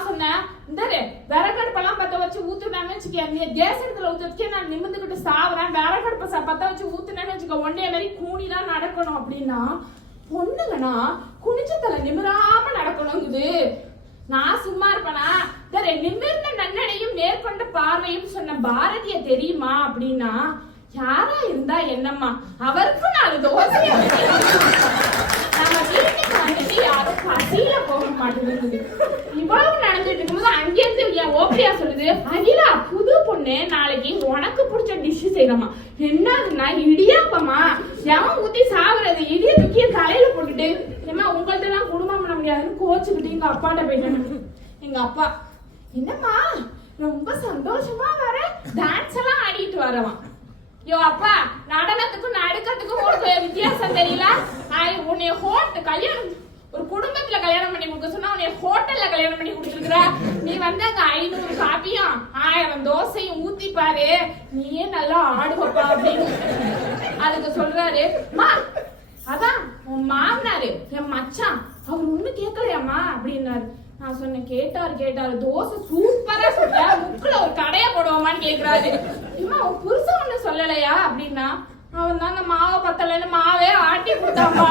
சொன்னேன், இந்த விறகடுப்பெல்லாம் பத்த வச்சு ஊத்துனான்னு வச்சுக்க, கேஸ் இடத்துல ஊத்துறதுக்கே நான் நிமிந்துகிட்டு சாவுறேன், விறகடுப்பை பத்த வச்சு ஊத்துனேன்னு வச்சுக்க ஒன்னே மாதிரி கூணிதான் நடக்கணும் அப்படின்னா, பொண்ணுங்கண்ணா குனிஞ்ச தலை நிமிராம நடக்கணுங்குது. நான் சும்மா இருப்பேனா? நிமிர்ந்த நன்னடையும் நேர்கொண்ட பார்வையும் சொன்ன பாரதிய தெரியுமா அப்படின்னா, யாரா இருந்தா என்னம்மா, அவருக்கும் 4 தோசை நம்ம வீட்டுக்கு வந்துட்டு யாரும் பசியில போக மாட்டேங்குது. இவ்வளவு நடந்துட்டு இருக்கும்போது அங்கிருந்து என் ஓப்பியா சொல்லுது, அகிலா புது பொண்ணு நாளைக்கு உனக்கு பிடிச்ச டிஷ் செய்யறமா. என்னதுன்னா இடியாப்பமா, எவன் ஊத்தி சாவுறது, இடிய தூக்கிய தலையில போட்டுட்டு ஏமா உங்கள்ட்ட எல்லாம் குடும்பம் பண்ண முடியாதுன்னு கோச்சுக்கிட்டு எங்க அப்பாட்ட போயிட்டேன். எங்க அப்பா, என்னம்மா ரொம்ப சந்தோஷமா வர, டான்ஸ் எல்லாம் ஆடிட்டு வரவான். யோ அப்பா, நடனத்துக்கும் நடுக்கத்துக்கும் ஒரு வித்தியாசம் தெரியல. உன்னைய கல்யாணம் ஒரு குடும்பத்துல கல்யாணம் பண்ணி கொடுக்க சொன்னா உன்னைய ஹோட்டல்ல கல்யாணம் பண்ணி கொடுத்துருக்குற. நீ வந்து அங்க 500 காப்பியும் 1000 தோசையும் ஊத்தி பாரு, நீயே நல்லா ஆடுவப்பா அப்படின்னு. அதுக்கு சொல்றாரு, மா அதான் உன் மாமனாரு என் மச்சான் அவர் ஒண்ணு கேட்கலையாமா அப்படின்னாரு. நான் சொன்னேன், கேட்டாரு தோசை சூப்பரா சொல்ற, முக்குல ஒரு கடையை போடுவோமான்னு கேக்குறாரு. இம்மா உன் புருஷன் ஒண்ணு சொல்லலையா அப்படின்னா, அவன் தான் அந்த மாவை பத்தலன்னு மாவே ஆட்டி கொடுத்தாமா.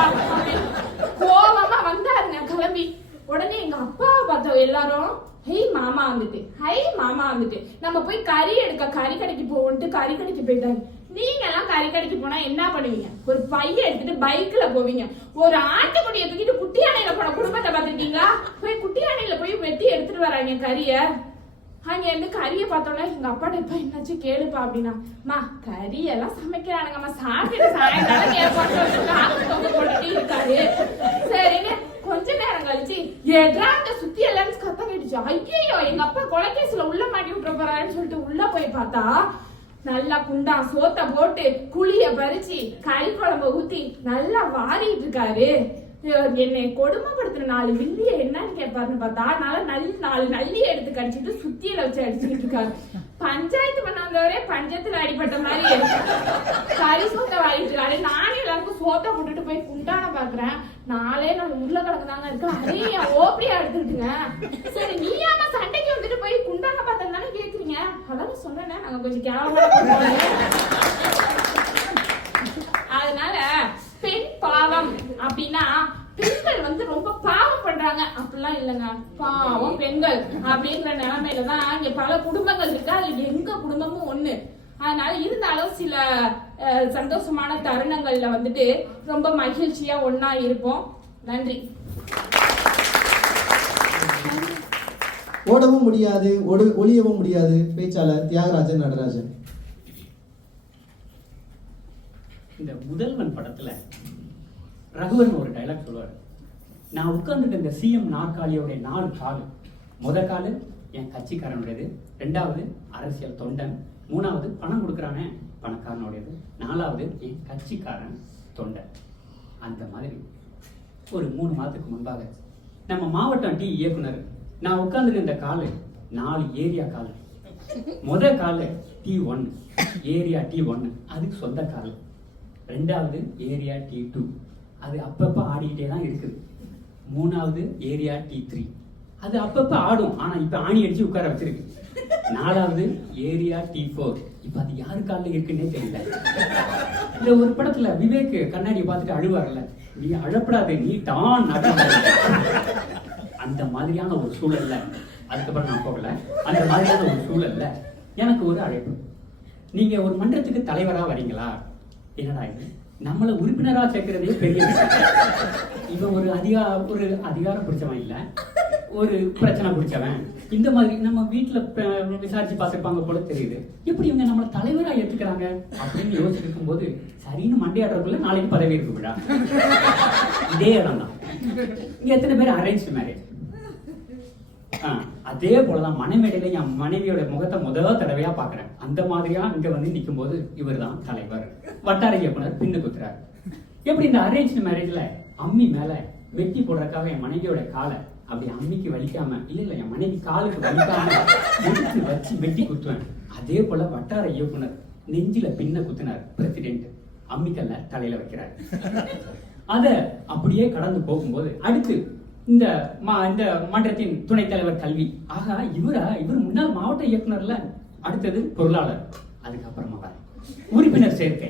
கோவமா வந்தாருங்க கிளம்பி. உடனே எங்க அப்பாவை பார்த்தோம் எல்லாரும், ஹை மாமா வந்துட்டு நம்ம போய் கறி எடுக்க கறி கடைக்கு போவோன்ட்டு கறி கடைக்கு போயிட்டாரு. நீங்க எல்லாம் கறி கடைக்கு போனா என்ன பண்ணுவீங்க? ஒரு பைய எடுத்துட்டு பைக்ல போவீங்க. ஒரு ஆட்டுக்குட்டியை தூக்கிட்டு குட்டி யானையில போன குடும்பத்தை பாத்துருக்கீங்களா? போய் குட்டி யானையில போய் வெட்டி எடுத்துட்டு வராங்க கறிய. அங்க இருந்து கறியை பார்த்தோன்னா எங்க அப்பாட்ட இப்ப என்னாச்சு கேளுப்பா அப்படின்னா, மா கறியெல்லாம் சமைக்கிறானுங்கம்மா, சாப்பிட்டு சாயங்காலம் போட்டுட்டு இருக்காரு. சரின்னு கொஞ்ச நேரம் கழிச்சு ஏதா அந்த சுத்தி எல்லாம் சத்தம் கேட்டுச்சு. ஐயோ எங்க அப்பா கொலைகேஸ்ல உள்ள மாட்டி விட்டுற போறாருன்னு சொல்லிட்டு உள்ள போய் பார்த்தா நல்லா குண்டா சோத்த போட்டு குழிய பறிச்சு கறி குழம்ப ஊத்தி நல்லா வாரிட்டு இருக்காரு. என்னை கொடுமைப்படுத்துற 4 வில்லிய என்னன்னு கேட்பாருன்னு பார்த்தா நாலு நல்லியை எடுத்து கடிச்சிட்டு சுத்தியில வச்சு அடிச்சுட்டு இருக்காரு. பஞ்சாயத்து பண்ண வந்தவரே பஞ்சத்துல அடிப்பட்ட மாதிரி கறி சோத்த வாங்கிட்டு இருக்காரு. நானே எல்லாருக்கும் சோத்த போட்டுட்டு போய் குண்டான பாக்குறேன். 4 உருளைக்கிழங்கு தாங்க இருக்கு. அதே ஓப்படியா எடுத்துக்கிட்டுங்க. சரி நீ ஆமா சண்டைக்கு வந்துட்டு போய் குண்டான பார்த்தேன்னு தானே கேக்குறீங்க. அதான் சொன்னேன் நாங்க கொஞ்சம் கேவலமா. அதனால பெண் பாவம் அப்படின்னா பெண்கள் வந்து ரொம்ப பாவம் பண்றாங்க அப்படிலாம் இல்லைங்க. பாவம் பெண்கள் அப்படின்ற நிலைமையில தான் இங்க பல குடும்பங்கள் இருக்கு. அதுல எங்க குடும்பமும் ஒண்ணு. அதனால இருந்தாலும் சில சந்தோஷமான தருணங்கள்ல வந்துட்டு ரொம்ப மகிழ்ச்சியா ஒன்னா இருப்போம். நன்றி. ஓடவும் முடியாது, ஒளியவும் முடியாது. பேச்சாளர் தியாகராஜன் நடராஜன். இந்த முதல்வன் படத்துல ரகுவரன் ஒரு டைலாக் சொல்லுவார். நான் உட்கார்ந்துட்டு இந்த சிஎம் நாற்காலியோடைய 4 கால். முதல் காலு என் கட்சிக்காரனுடையது, 2வது அரசியல் தொண்டன், 3வது பணம் கொடுக்குறானே பணக்காரனுடையது, 4வது என் கட்சிக்காரன் தொண்டன். அந்த மாதிரி ஒரு 3 மாதத்துக்கு முன்பாக நம்ம மாவட்டம் டி இயக்குனர் நான் உட்கார்ந்துட்டு இந்த காலு 4 ஏரியா காலு. முதல் காலு T1 ஏரியா T1 அதுக்கு சொந்த காலு. 2வது ஏரியா T2 அது அப்பப்ப ஆடிக்கிட்டே தான் இருக்குது. 3வது ஏரியா T3 அது அப்பப்ப ஆடும், ஆனா இப்ப ஆணி அடிச்சு உட்கார வச்சிருக்கு. 4வது ஏரியா T4 இப்ப அது யாரு காலில் இருக்குன்னே தெரியல. இந்த ஒரு படத்துல விவேக் கண்ணாடியை பார்த்துட்டு அழுவார்ல, நீ அழப்படாது நீ தான். அந்த மாதிரியான ஒரு சூழல்ல, அதுக்கப்புறம் நான் போகல, அந்த மாதிரியான ஒரு சூழல்ல எனக்கு ஒரு அழைப்பு. நீங்க ஒரு மன்றத்துக்கு தலைவரா வரீங்களா? என்னடா இது, நம்மள உறுப்பினரா சேர்க்கிறதே பெரிய விஷயம். இவன் ஒரு அதிகாரம் பிடிச்சவன் இல்ல, ஒரு பிரச்சனை பிடிச்சவன். இந்த மாதிரி நம்ம வீட்டுல விசாரிச்சு பார்த்துப்பாங்க போல தெரியுது. எப்படி இவங்க நம்மள தலைவரா ஏத்துக்கிறாங்க அப்படின்னு யோசிச்சிருக்கும் போது சரின்னு மண்டையாடுறதுக்குள்ள நாளைக்கு பதவி இருக்கு விழா. இதே இடம் தான். இங்க எத்தனை பேர் அரேஞ்ச் மேரேஜ்? அதே போலதான் மனைமேடையில என் மனைவியோட முகத்தை முதல் தடவையா பாக்குறேன். அந்த மாதிரியா இங்க வந்து நிக்கும் போது இவர் தான் தலைவர், வட்டார இயக்குனர் பின்னு குத்துறாரு. எப்படி இந்த அரேஞ்ச் மேரேஜ்ல அம்மி மேல வெட்டி போடுறதுக்காக என் மனைவியோட காலை அப்படி அம்மிக்கு வலிக்காம, இல்ல என் மனைவி காலுக்கு வலிக்காம எடுத்து வச்சு வெட்டி குத்துவேன். அதே போல வட்டார இயக்குனர் நெஞ்சில பின்ன குத்துனார் பிரசிடென்ட், அம்மிக்கல்ல தலையில வைக்கிறார். அத அப்படியே கடந்து போகும்போது அடுத்து இந்த மன்றத்தின் துணைத் தலைவர் கல்வி. ஆகா இவர் முன்னாள் மாவட்ட இயக்குனர்ல, அடுத்தது பொருளாளர், அதுக்கப்புறமா வர உறுப்பினர் சேர்க்கை.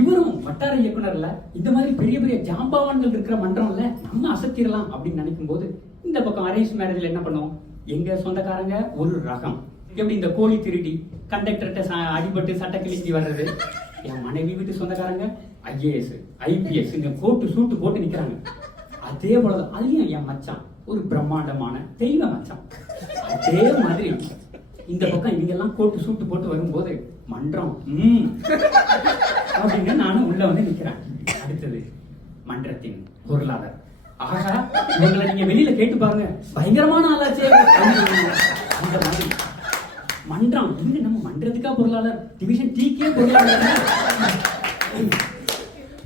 இவரும் வட்டார இயக்குனர்ல. இந்த மாதிரி பெரிய பெரிய ஜாம்பாவான்கள் இருக்கிற மன்றம்ல நம்ம அசத்திரலாம் அப்படின்னு நினைக்கும் போது இந்த பக்கம் அரேஞ்ச் மேரேஜ்ல என்ன பண்ணுவோம்? எங்க சொந்தக்காரங்க ஒரு ரகம். எப்படி இந்த கோழி திருடி கண்டக்டர்கிட்ட அடிபட்டு சட்டை கிழிஞ்சி வர்றது. என் மனைவி வீட்டு சொந்தக்காரங்க IAS IPS கோட்டு சூட்டு போட்டு நிக்கிறாங்க. அதே போலதான் அதையும் என் மச்சான் ஒரு பிரம்மாண்டமான தெய்வ மச்சான். அதே மாதிரி இந்த பக்கம் இவங்க எல்லாம் கோட்டு சூட்டு போட்டு வரும்போது மன்றம் அப்படின்னு நானும் உள்ள வந்து நிக்கிறேன். அடுத்தது மன்றத்தின் பொருளாளர். ஆகா இவங்களை நீங்க வெளியில கேட்டு பாருங்க, பயங்கரமான ஆளாச்சே. அந்த மாதிரி மன்றம் இங்க நம்ம மன்றத்துக்கா பொருளாளர், டிவிஷன் டீக்கே பொருளாளர்.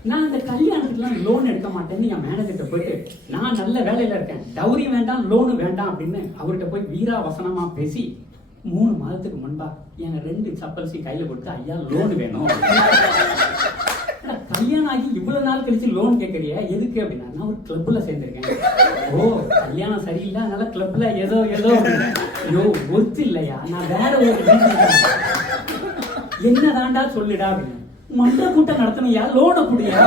நான் அந்த கல்யாணத்துக்குலாம் லோன் எடுக்க மாட்டேன்னு என் மேனேஜர்கிட்ட போயிட்டு, நான் நல்ல வேலையில இருக்கேன், டவுரி வேண்டாம் லோனு வேண்டாம் அப்படின்னு அவர்கிட்ட போய் வீரா வசனமா பேசி 3 மாதத்துக்கு முன்பா என் 2 சப்பல்சி கையில கொடுத்து, ஐயா லோன் வேணும். கல்யாணம் ஆகி இவ்வளவு நாள் கழிச்சு லோன் கேட்கறிய எதுக்கு அப்படின்னா, நான் ஒரு கிளப்ல சேர்ந்திருக்கேன். ஓ கல்யாணம் சரியில்லை அதனால கிளப்ல ஏதோ ஐயோ ஒத்து இல்லையா, நான் வேற ஒரு என்னதாண்டா சொல்லிடா அப்படின்னு, மன்ற கூட்டம் நடத்தணும்யா லோனை குடியா.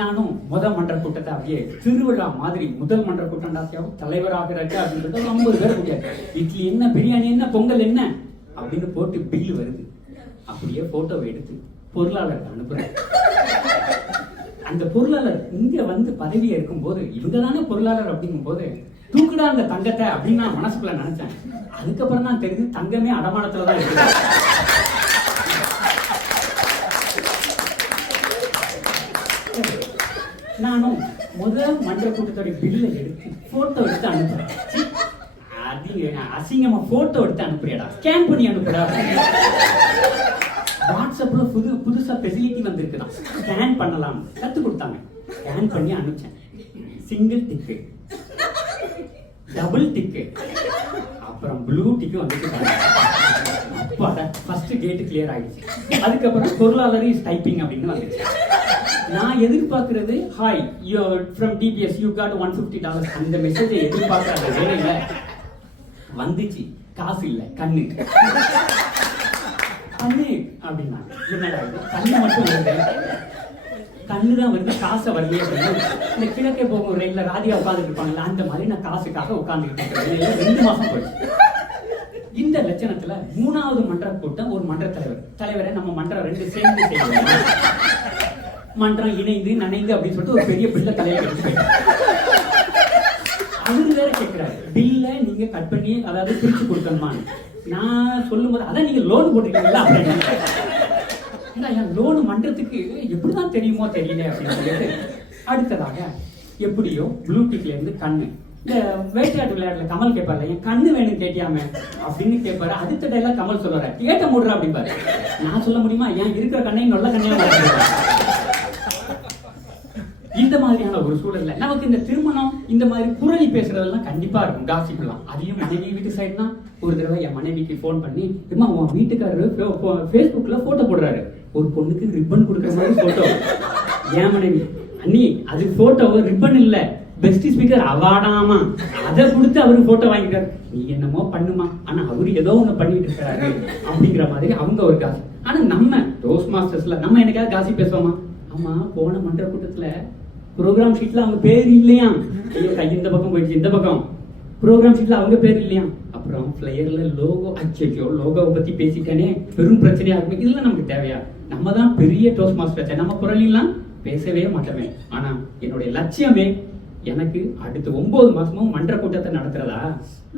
நானும் மன்ற கூட்டத்தை அப்படியே திருவிழா மாதிரி முதல் மன்ற கூட்டம் தலைவராக இருக்க அப்படின்றது 50 பேர் முடியாது. இட்லி என்ன, பிரியாணி என்ன, பொங்கல் என்ன அப்படின்னு போட்டு பில் வருது. அப்படியே போட்டோவை எடுத்து பொருளாளருக்கு அனுப்புறேன். அந்த பொருளாளர் இங்க வந்து பதவியை இருக்கும் போது இவங்க தானே பொருளாளர் அப்படிங்கும் போது தூக்குடா அந்த தங்கத்தை அப்படின்னு நான் மனசுக்குள்ள நினைச்சேன். அதுக்கப்புறம் தான் தெரிஞ்சு தங்கமே அடமானத்துலதான் இருக்கு. நானும் முதல் மன்ற கூட்டத்தோட பில்லை எடுத்து போட்டோ எடுத்து அனுப்புறேன். அது அசிங்கமா போட்டோ எடுத்து அனுப்புறியாடா, ஸ்கேன் பண்ணி அனுப்புறா. வாட்ஸ்அப்ல புதுசா ஃபெசிலிட்டி வந்திருக்குதான், ஸ்கேன் பண்ணலாம் கத்து கொடுத்தாங்க. ஸ்கேன் பண்ணி அனுப்பிச்சேன். சிங்கிள் டிக்கு, டபுள் டிக்கு, அப்புறம் ப்ளூ டிக்கு வந்துட்டு ஃபர்ஸ்ட் கேட் கிளியர் ஆயிடுச்சு. அதுக்கப்புறம் பொருளாதார இஸ் டைப்பிங் அப்படின்னு வந்துச்சு. நான் எதிர்பார்க்கிறது hi you from DBS you got $150 அந்த மெசேஜை எதிர்பார்க்காத வேலையில வந்துச்சு. காசு இல்ல, கண்ணு கண்ணு அப்படின்னா என்னடா கண்ணு மட்டும் வருது, கண்ணுதான் வருது, காசை வரலையே அப்படின்னு. இந்த கிழக்கே போகும் ரயில்ல ராதிகா உட்காந்துட்டு இருப்பாங்கல்ல, அந்த மாதிரி நான் காசுக்காக உட்கார்ந்துட்டு இருக்கிறேன். 2 மாசம் போயிடுச்சு. இந்த லட்சணத்துல 3வது மன்ற கூட்டம் ஒரு மன்ற தலைவரை நம்ம மன்றம் 2 சேர்ந்து செய்யணும், மன்றம் இணைந்து நனைந்து அப்படின்னு சொல்லிட்டு ஒரு பெரிய பில்ல தலையில கட்டி அவரு வேற கேட்கிறாரு, பில்ல நீங்க கட் பண்ணி அதாவது பிரிச்சு கொடுக்கணுமா. நான் சொல்லும் போது அதான் நீங்க லோன் போட்டிருக்கீங்களா அப்படின்னு. லோன் மன்றத்துக்கு எப்படிதான் தெரியுமோ தெரியல அப்படின்னு சொல்லிட்டு அடுத்ததாக எப்படியோ ப்ளூடிக்ல இருந்து கண்ணு. இந்த வேட்டையாட்டு விளையாட்டுல கமல் கேட்பாரு, என் கண்ணு வேணும் கேட்டியாமே அப்படின்னு கேட்பாரு. அடுத்த டைலாக் கமல் சொல்றாரு, கேட்ட மூடுறா அப்படின்பாரு. நான் சொல்ல முடியுமா, ஏன் இருக்கிற கண்ணையும் நல்ல கண்ணையும். இந்த மாதிரியான ஒரு சூழல்ல நமக்கு இந்த திருமணம் இந்த மாதிரி புரளி பேசுறதெல்லாம் கண்டிப்பா இருக்கும், காசிக்கலாம். அதையும் மனைவி வீட்டு சைடுனா ஒரு தடவை என் மனைவிக்கு போன் பண்ணி, அம்மா உன் வீட்டுக்காரரு ஃபேஸ்புக்ல போட்டோ போடுறாரு, ஒரு பொண்ணுக்கு ரிப்பன் கொடுக்குற மாதிரி போட்டோ. என் மனைவி, அண்ணி அது போட்டோ ரிப்பன் இல்ல, பெஸ்ட் ஸ்பீக்கர் அவார்டாமா, அதை கொடுத்து அவரு போட்டோ வாங்கிட்டாரு. நீ என்னமோ பண்ணுமா, ஆனா அவரு ஏதோ ஒண்ணு பண்ணிட்டு இருக்காரு அப்படிங்கிற மாதிரி அவங்க ஒரு காசு. ஆனா நம்ம டோஸ்ட் மாஸ்டர்ஸ்ல நம்ம என்னைக்காவது காசி பேசுவோமா? ஆமா போன மன்ற கூட்டத்துல ப்ரோக்ராம் ஷீட்ல அவங்க பேர் இல்லையா, ஐயோ கை இந்த பக்கம் போயிடுச்சு, இந்த பக்கம் ப்ரோக்ராம் ஷீட்ல அவங்க பேர் இல்லையா. அப்புறம் பிளேயர்ல லோகோ, அச்சோ லோகோவை பத்தி பேசிட்டானே பெரும் பிரச்சனையா இருக்கும். இதெல்லாம் நமக்கு தேவையா? நம்ம தான் பெரிய டோஸ்ட் மாஸ்டர், நம்ம புரளிலாம் பேசவே மாட்டோமே. ஆனா என்னுடைய லட்சியமே எனக்கு அடுத்த 9 மாசமும் மன்ற கூட்டத்தை நடத்துறதா,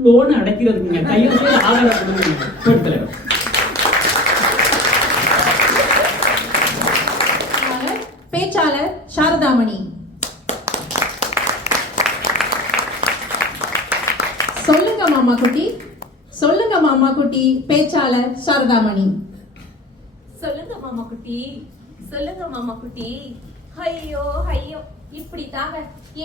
லோன் அடைக்கிறதுங்க. கையில் செய்து ஆதாரம் கொடுங்க. பேச்சாளர் சாரதாமணி. சொல்லுங்க மாமா குட்டி, சொல்லுங்க மாமா குட்டி. பேச்சாளர் சாரதாமணி. சொல்லுங்க மாமா குட்டி, சொல்லுங்க மாமா குட்டி. ஐயோ ஐயோ, இப்படி தாங்க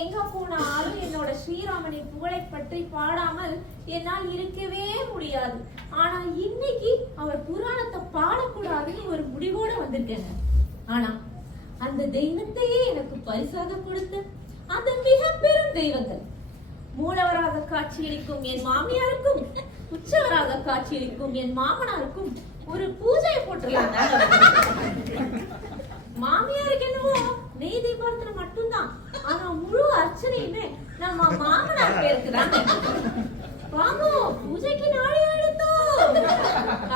எங்க போனாலும் என்னோட ஸ்ரீராமனின் புகழை பற்றி பாடாமல் என்னால் இருக்கவே முடியாது. ஆனா இன்னைக்கு அவர் புராணத்தை பாடக்கூடாதுன்னு ஒரு முடிவோட வந்திருக்கேங்க. ஆனா அந்த தெய்வத்தையே எனக்கு பரிசாக கொடுத்த அந்த மிக பெரும் தெய்வங்கள், மூலவராக காட்சியளிக்கும் என் மாமியாருக்கும் உச்சவராக காட்சியளிக்கும் என் மாமனாருக்கும் ஒரு பூஜையை போட்டுருலாங்க. மாமியாருக்கு என்னவோ நெய் தீபாவளி மட்டும்தான், ஆனா முழு அர்ச்சனையுமே நம்ம மாமனார் பேருக்கு தாங்க. வாங்க பூஜைக்கு நாளை எடுத்தோம்.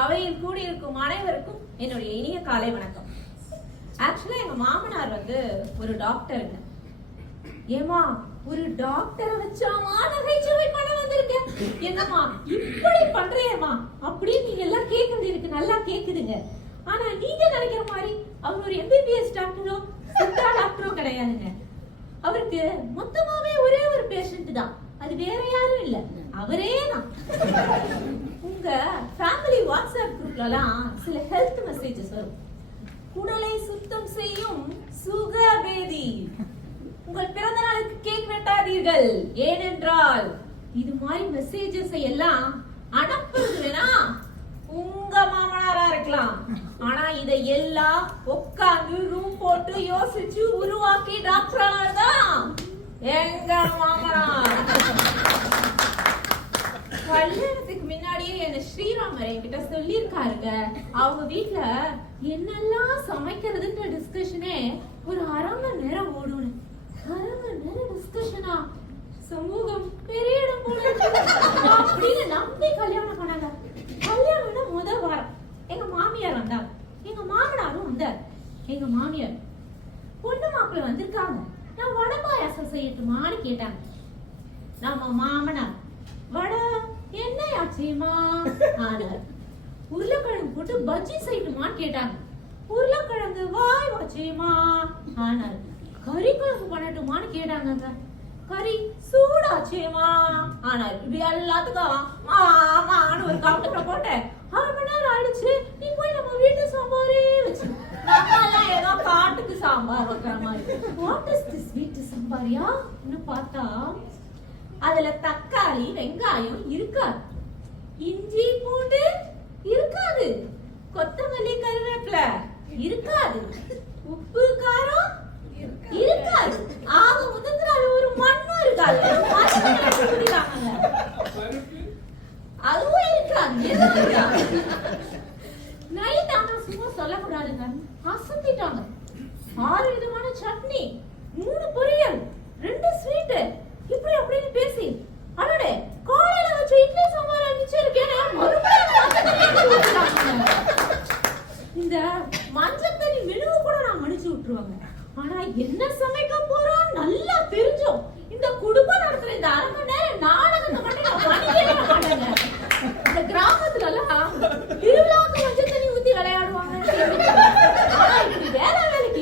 அவையில் கூடியிருக்கும் அனைவருக்கும் என்னுடைய இனிய காலை வணக்கம். ஆக்சுவலா எங்க மாமனார் ஒரு டாக்டருங்க. ஏமா ஒரு டாக்டரை வச்சாமா நகைச்சுவை பண்ண வந்திருக்கேன், என்னம்மா இப்படி பண்றேம்மா அப்படின்னு நீங்க எல்லாம் கேக்குறது எனக்கு நல்லா கேக்குதுங்க. ஆனா நீங்க நினைக்கிற மாதிரி அவர் ஒரு MBBS டாக்டரோ சித்தா டாக்டரோ கிடையாதுங்க. அவருக்கு மொத்தமாவே ஒரே ஒரு பேஷண்ட் தான், அது வேற யாரும் இல்ல, அவரே தான். உங்க ஃபேமிலி வாட்ஸ்அப் குரூப்லலாம் சில ஹெல்த் மெசேஜஸ் வரும். குடலை சுத்தம் செய்யும் சுகபேதி, உங்கள் பிறந்த நாளுக்கு கேக் வெட்டாதீர்கள், ஏனென்றால் இது மாதிரி மெசேஜஸ் எல்லாம் அனுப்புறது வேணா உங்க மாமனாரா இருக்கலாம். ஆனா இதை எல்லாம் உட்கார்ந்து ரூம் போட்டு யோசிச்சு உருவாக்கி டாக்டர் தான் எங்க மாமனார். கல்யாணத்துக்கு முன்னாடியே என்ன ஸ்ரீராமர் என்கிட்ட சொல்லியிருக்காருங்க, அவங்க வீட்டுல என்னெல்லாம் சமைக்கிறதுன்ற டிஸ்கஷனே ஒரு 1/2 மணி நேரம் ஓடும். 1/2 மணி நேரம் டிஸ்கஷனா? சமூகம் பெரிய இடம் போல அப்படின்னு நம்பி கல்யாணம் பண்ணாங்க. கல்யாணம்னா முதல் வாரம் எங்க மாமியார் வந்தாங்க, எங்க மாமனாரும் வந்தார். எங்க மாமியார் பொண்ணு மாப்பிள்ள வந்திருக்காங்க, நான் வடை பாயாசம் செய்யட்டுமான்னு கேட்டாங்க. நம்ம மாமனார் வடை என்ன ஆச்சுமா ஆனார். உருளைக்கிழங்கு போட்டு பஜ்ஜி செய்யட்டுமான்னு கேட்டாங்க. உருளைக்கிழங்கு வாய் வச்சுமா ஆனார். கறி குழம்பு பண்ணட்டுமான்னு கேட்டாங்க. கறி சூடாச்சேமா. ஆனா இது எல்லாத்துக்கும் ஆமான்னு ஒரு கவுண்டரை போட்டேன். 1/2 மணி நேரம் ஆயிடுச்சு. நீ போய் நம்ம வீட்டு சாம்பாரே வச்சு நம்ம எல்லாம் ஏதோ காட்டுக்கு சாம்பார் வைக்கிற மாதிரி. வாட் இஸ் திஸ் வீட்டு சாம்பாரியா பார்த்தா அதுல தக்காளி வெங்காயம் இருக்காது, இஞ்சி பூண்டு இருக்காது, கொத்தமல்லி கருவேப்பிலை இருக்காது, உப்பு காரம் இருக்காது, ஆக மொத்தத்துல அது ஒரு மண்ணும் இருக்காது. அதுவும் இருக்காது. நைட் ஆனா சும்மா சொல்லக்கூடாதுங்க, அசத்திட்டாங்க. 6 விதமான சட்னி, 3 பொரியல், 2 ஸ்வீட், இப்படி அப்படின்னு பேசி அடடே காலையில வச்ச இட்லி சாம்பார் அடிச்சு இருக்கேன். இந்த மஞ்சள் தண்ணி மெனுவை கூட நான் மன்னிச்சு விட்டுருவாங்க. ஆனா என்ன சமைக்க போறோம் நல்லா தெரிஞ்சோம். இந்த குடும்பம் நடத்துற இந்த 1/2 மணி நேரம் நாடகத்தை மட்டும் நான் பண்ணிக்கவே மாட்டேங்க. இந்த கிராமத்துல எல்லாம் திருவிழாவுக்கு மஞ்சள் தண்ணி ஊத்தி விளையாடுவாங்க. ஆனா இப்படி வேற வேலைக்கு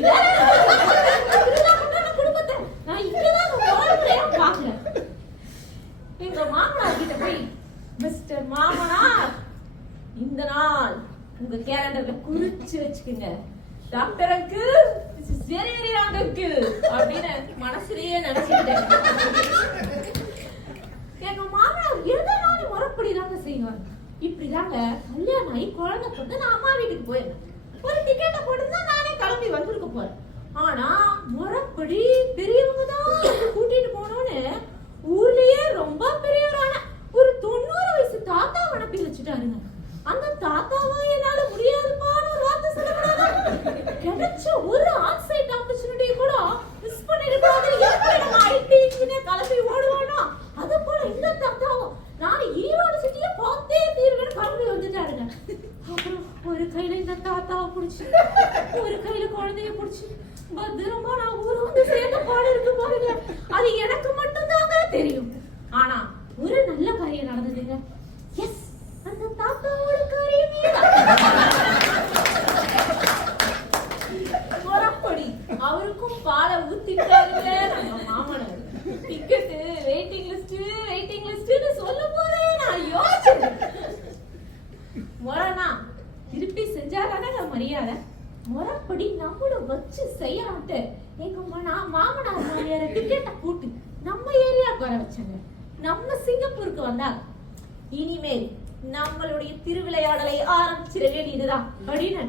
திருவிழா கொண்டாட குடும்பத்தை நான் இங்கதான் வாழ்க்கையா பாக்கல. எங்க மாமனார் கிட்ட போய், மிஸ்டர் மாமனார், இந்த நாள் உங்க கேலண்டர்ல குறிச்சு வச்சுக்கோங்க. Doctor uncle, this is very very wrong uncle அப்படின்னு மனசுலயே நினைச்சிட்டேன். எங்க மாமனார் எதனாலும் முறைப்படிதாங்க செய்வார். இப்படிதாங்க கல்யாணம் ஆகி குழந்தை பிறந்து நான் அம்மா வீட்டுக்கு போயிருந்தேன். ஒரு டிக்கெட்டை போட்டுருந்தா நானே கிளம்பி வந்திருக்க போறேன். ஆனா முறைப்படி பெரியவங்க தான் கூட்டிட்டு போனோன்னு ஊர்லயே ரொம்ப பெரியவரான ஒரு 90 வயசு தாத்தாவை அனுப்பி வச்சுட்டாருங்க. அந்த தாத்தாவா என்னால முடியாதுப்பான்னு ஒரு வார்த்தை சொல்லக்கூடாதா? கிடைச்ச ஒரு ஆன்சைட் ஆப்பர்ச்சுனிட்டி கூட மிஸ் பண்ணிருக்காது. எப்படி நம்ம ஐடி இன்ஜினியர் கிளம்பி ஓடுவானோ அது போல இந்த தாத்தாவும் நான் ஈரோடு சிட்டிய பார்த்தே தீர்வுன்னு கிளம்பி வந்துட்டாருங்க. அப்புறம் ஒரு கையில இந்த தாத்தாவை பிடிச்சி, ஒரு கையில குழந்தைய பிடிச்சி பத்திரமா நான் ஊரு வந்து சேர்ந்த பாடு இருக்கு பாருங்க. அது எனக்கு மட்டும்தாங்க தெரியும். ஆனா ஒரு நல்ல காரியம் நடந்ததுங்க. எஸ், அந்த தாத்தாவோட காரியமே முறப்படி அவருக்கும் பாலை ஊத்திட்டாருங்க நம்ம மாமனார். டிக்கெட்டு வெயிட்டிங் லிஸ்ட்னு சொல்லும் போதே நான் யோசிச்சேன். முறைனா திருப்பி செஞ்சாதானே மரியாதை. முறைப்படி நம்மளும் வச்சு செய்யறான்ட்டு எங்க மாமனார் மாமியார டிக்கெட்டை போட்டு நம்ம ஏரியாவுக்கு வர வச்சாங்க. நம்ம சிங்கப்பூருக்கு வந்தாங்க. இனிமேல் நம்மளுடைய திருவிளையாடலை ஆரம்பிச்சிட வேண்டியதுதான் அப்படின்னு